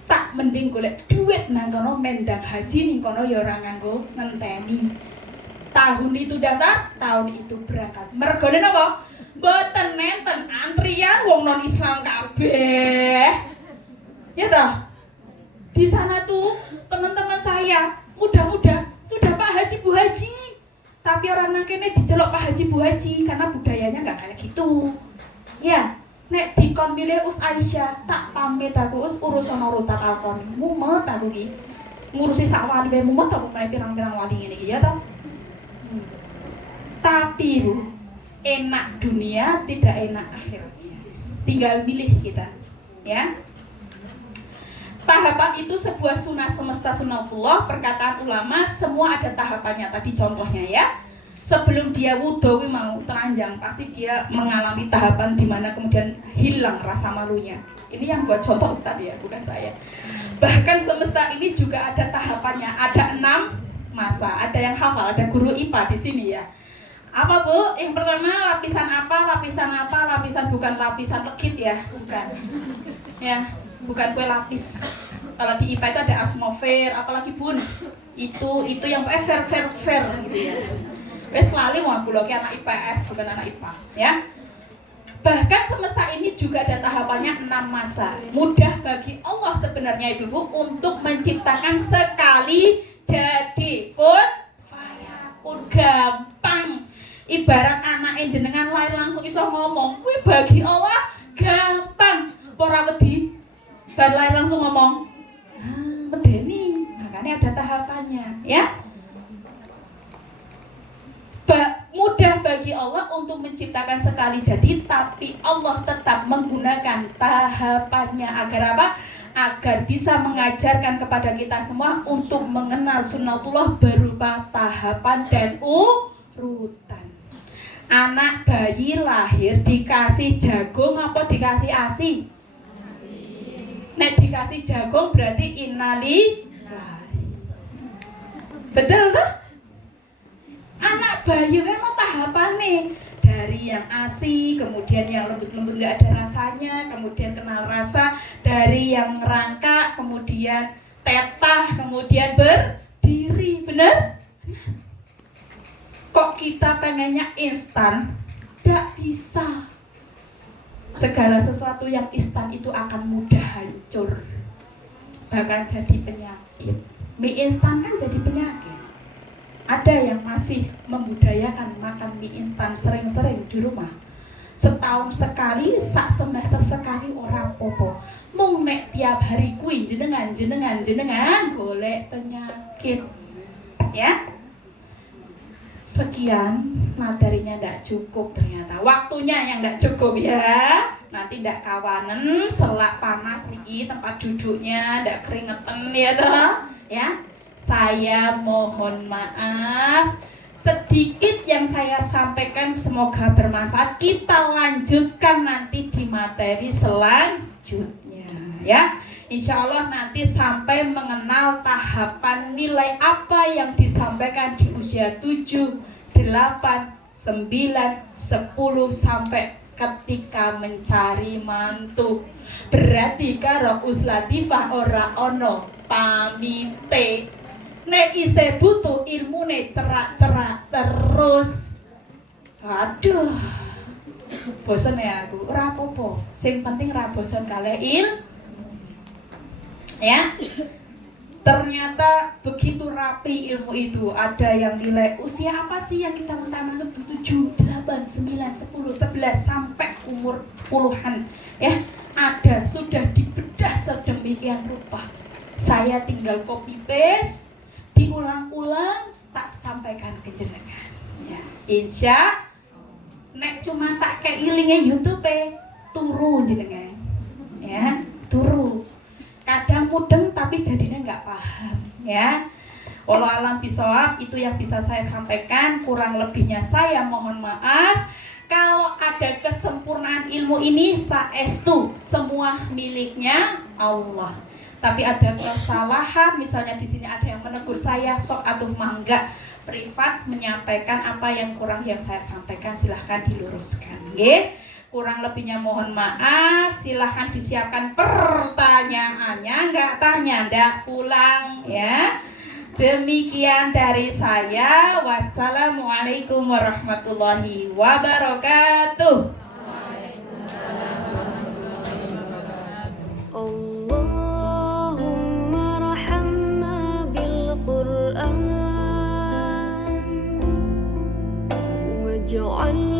Tak mending golek duit nang kono mendang haji ning kono ya ora nganggo ngenteni. Tahun itu daftar, tahun itu berangkat. Mergone napa? Mboten nenten antrian wong non Islam kabeh. Ya toh? Di sana tuh teman-teman saya muda-muda sudah Pak Haji Bu Haji. Tapi orang nang kene dicelok Pak Haji Bu Haji karena budayanya enggak kayak gitu. Ya, nek dikon milih Us Aisyah, tak pamit aku Us urusan urutan alkon. Mumet aku ki. Ngurusi sak wali wae mumet apa meneh pirang-pirang wali ngene iki ya toh? Tapi Bu, enak dunia tidak enak akhiratnya. Tinggal milih kita, ya. Tahapan itu sebuah sunnah semesta sunnatullah, perkataan ulama, semua ada tahapannya tadi contohnya ya. Sebelum dia wudhu mau telanjang, pasti dia mengalami tahapan di mana kemudian hilang rasa malunya. Ini yang buat contoh Ustaz ya, bukan saya. Bahkan semesta ini juga ada tahapannya, ada 6 masa, ada yang hafal, ada guru IPA di sini ya. Apa Bu? Yang pertama lapisan apa? Lapisan bukan lapisan legit ya, bukan. Ya, bukan kue lapis. Kalau di IPA itu ada atmosfer, apalagi Bun. Itu yang fair gitu ya. Wes lali wong kula ki anak IPS bukan anak IPA, ya. Bahkan semesta ini juga ada tahapannya 6 masa. Mudah bagi Allah sebenarnya Ibu untuk menciptakan sekali jadi kun fayakun, gampang. Ibarat anak jenengan lahir langsung iso ngomong, kuwi bagi Allah gampang. Ora wedi bar lahir langsung ngomong. Medeni, makanya ada tahapannya, ya. Mudah bagi Allah untuk menciptakan sekali jadi, tapi Allah tetap menggunakan tahapannya agar apa? Agar bisa mengajarkan kepada kita semua untuk mengenal sunnatullah berupa tahapan dan urutan. Anak bayi lahir dikasih jagung apa dikasih ASI? Nek dikasih jagung berarti innalillahi. Betul tuh? Anak bayi memang tahapannya dari yang ASI, kemudian yang lembut-lembut nggak ada rasanya, kemudian kenal rasa, dari yang rangka, kemudian tetah, kemudian berdiri, bener? Kok kita pengennya instan? Nggak bisa. Segala sesuatu yang instan itu akan mudah hancur, bahkan jadi penyakit. Mie instan kan jadi penyakit. Ada yang masih membudayakan makan mie instan sering-sering di rumah. Setahun sekali, sak semester sekali orang popo. Mung nek tiap hari kui jenengan golek penyakit. Ya. Sekian materinya ndak cukup ternyata. Waktunya yang ndak cukup ya. Nanti ndak kawanen, selak panas niki tempat duduknya ndak keringetan ya toh. Ya. Saya mohon maaf. Sedikit yang saya sampaikan semoga bermanfaat. Kita lanjutkan nanti di materi selanjutnya ya. Insya Allah nanti sampai mengenal tahapan nilai apa yang disampaikan di usia 7, 8, 9, 10 sampai ketika mencari mantu. Berarti karo Uslatifah ora ono pamite. Nek isih butuh ilmune cerak-cerak terus. Aduh. Bosen ya aku, ora apa-apa. Sing penting ra bosen kalih ya. Ternyata begitu rapi ilmu itu. Ada yang nilai usia apa sih yang kita utamakan? 7, 8, 9, 10, 11 sampai umur puluhan ya. Ada sudah dibedah sedemikian rupa. Saya tinggal copy paste, diulang-ulang, tak sampaikan ke jenengan ya. Insya nek cuma tak keilinge YouTube turu jenengan ya, turu. Kadang mudeng tapi jadinya nggak paham ya. Walau alam bisawab, itu yang bisa saya sampaikan. Kurang lebihnya saya mohon maaf. Kalau ada kesempurnaan ilmu ini saestu semua miliknya Allah. Tapi ada kesalahan, misalnya di sini ada yang menegur saya, sok atuh mangga privat menyampaikan apa yang kurang yang saya sampaikan, silahkan diluruskan. Nggih. Kurang lebihnya mohon maaf, silahkan disiapkan pertanyaannya, nggak tanya, ndak pulang ya. Demikian dari saya. Wassalamualaikum warahmatullahi wabarakatuh. Allahumma rahamna bil Qur'an waj'al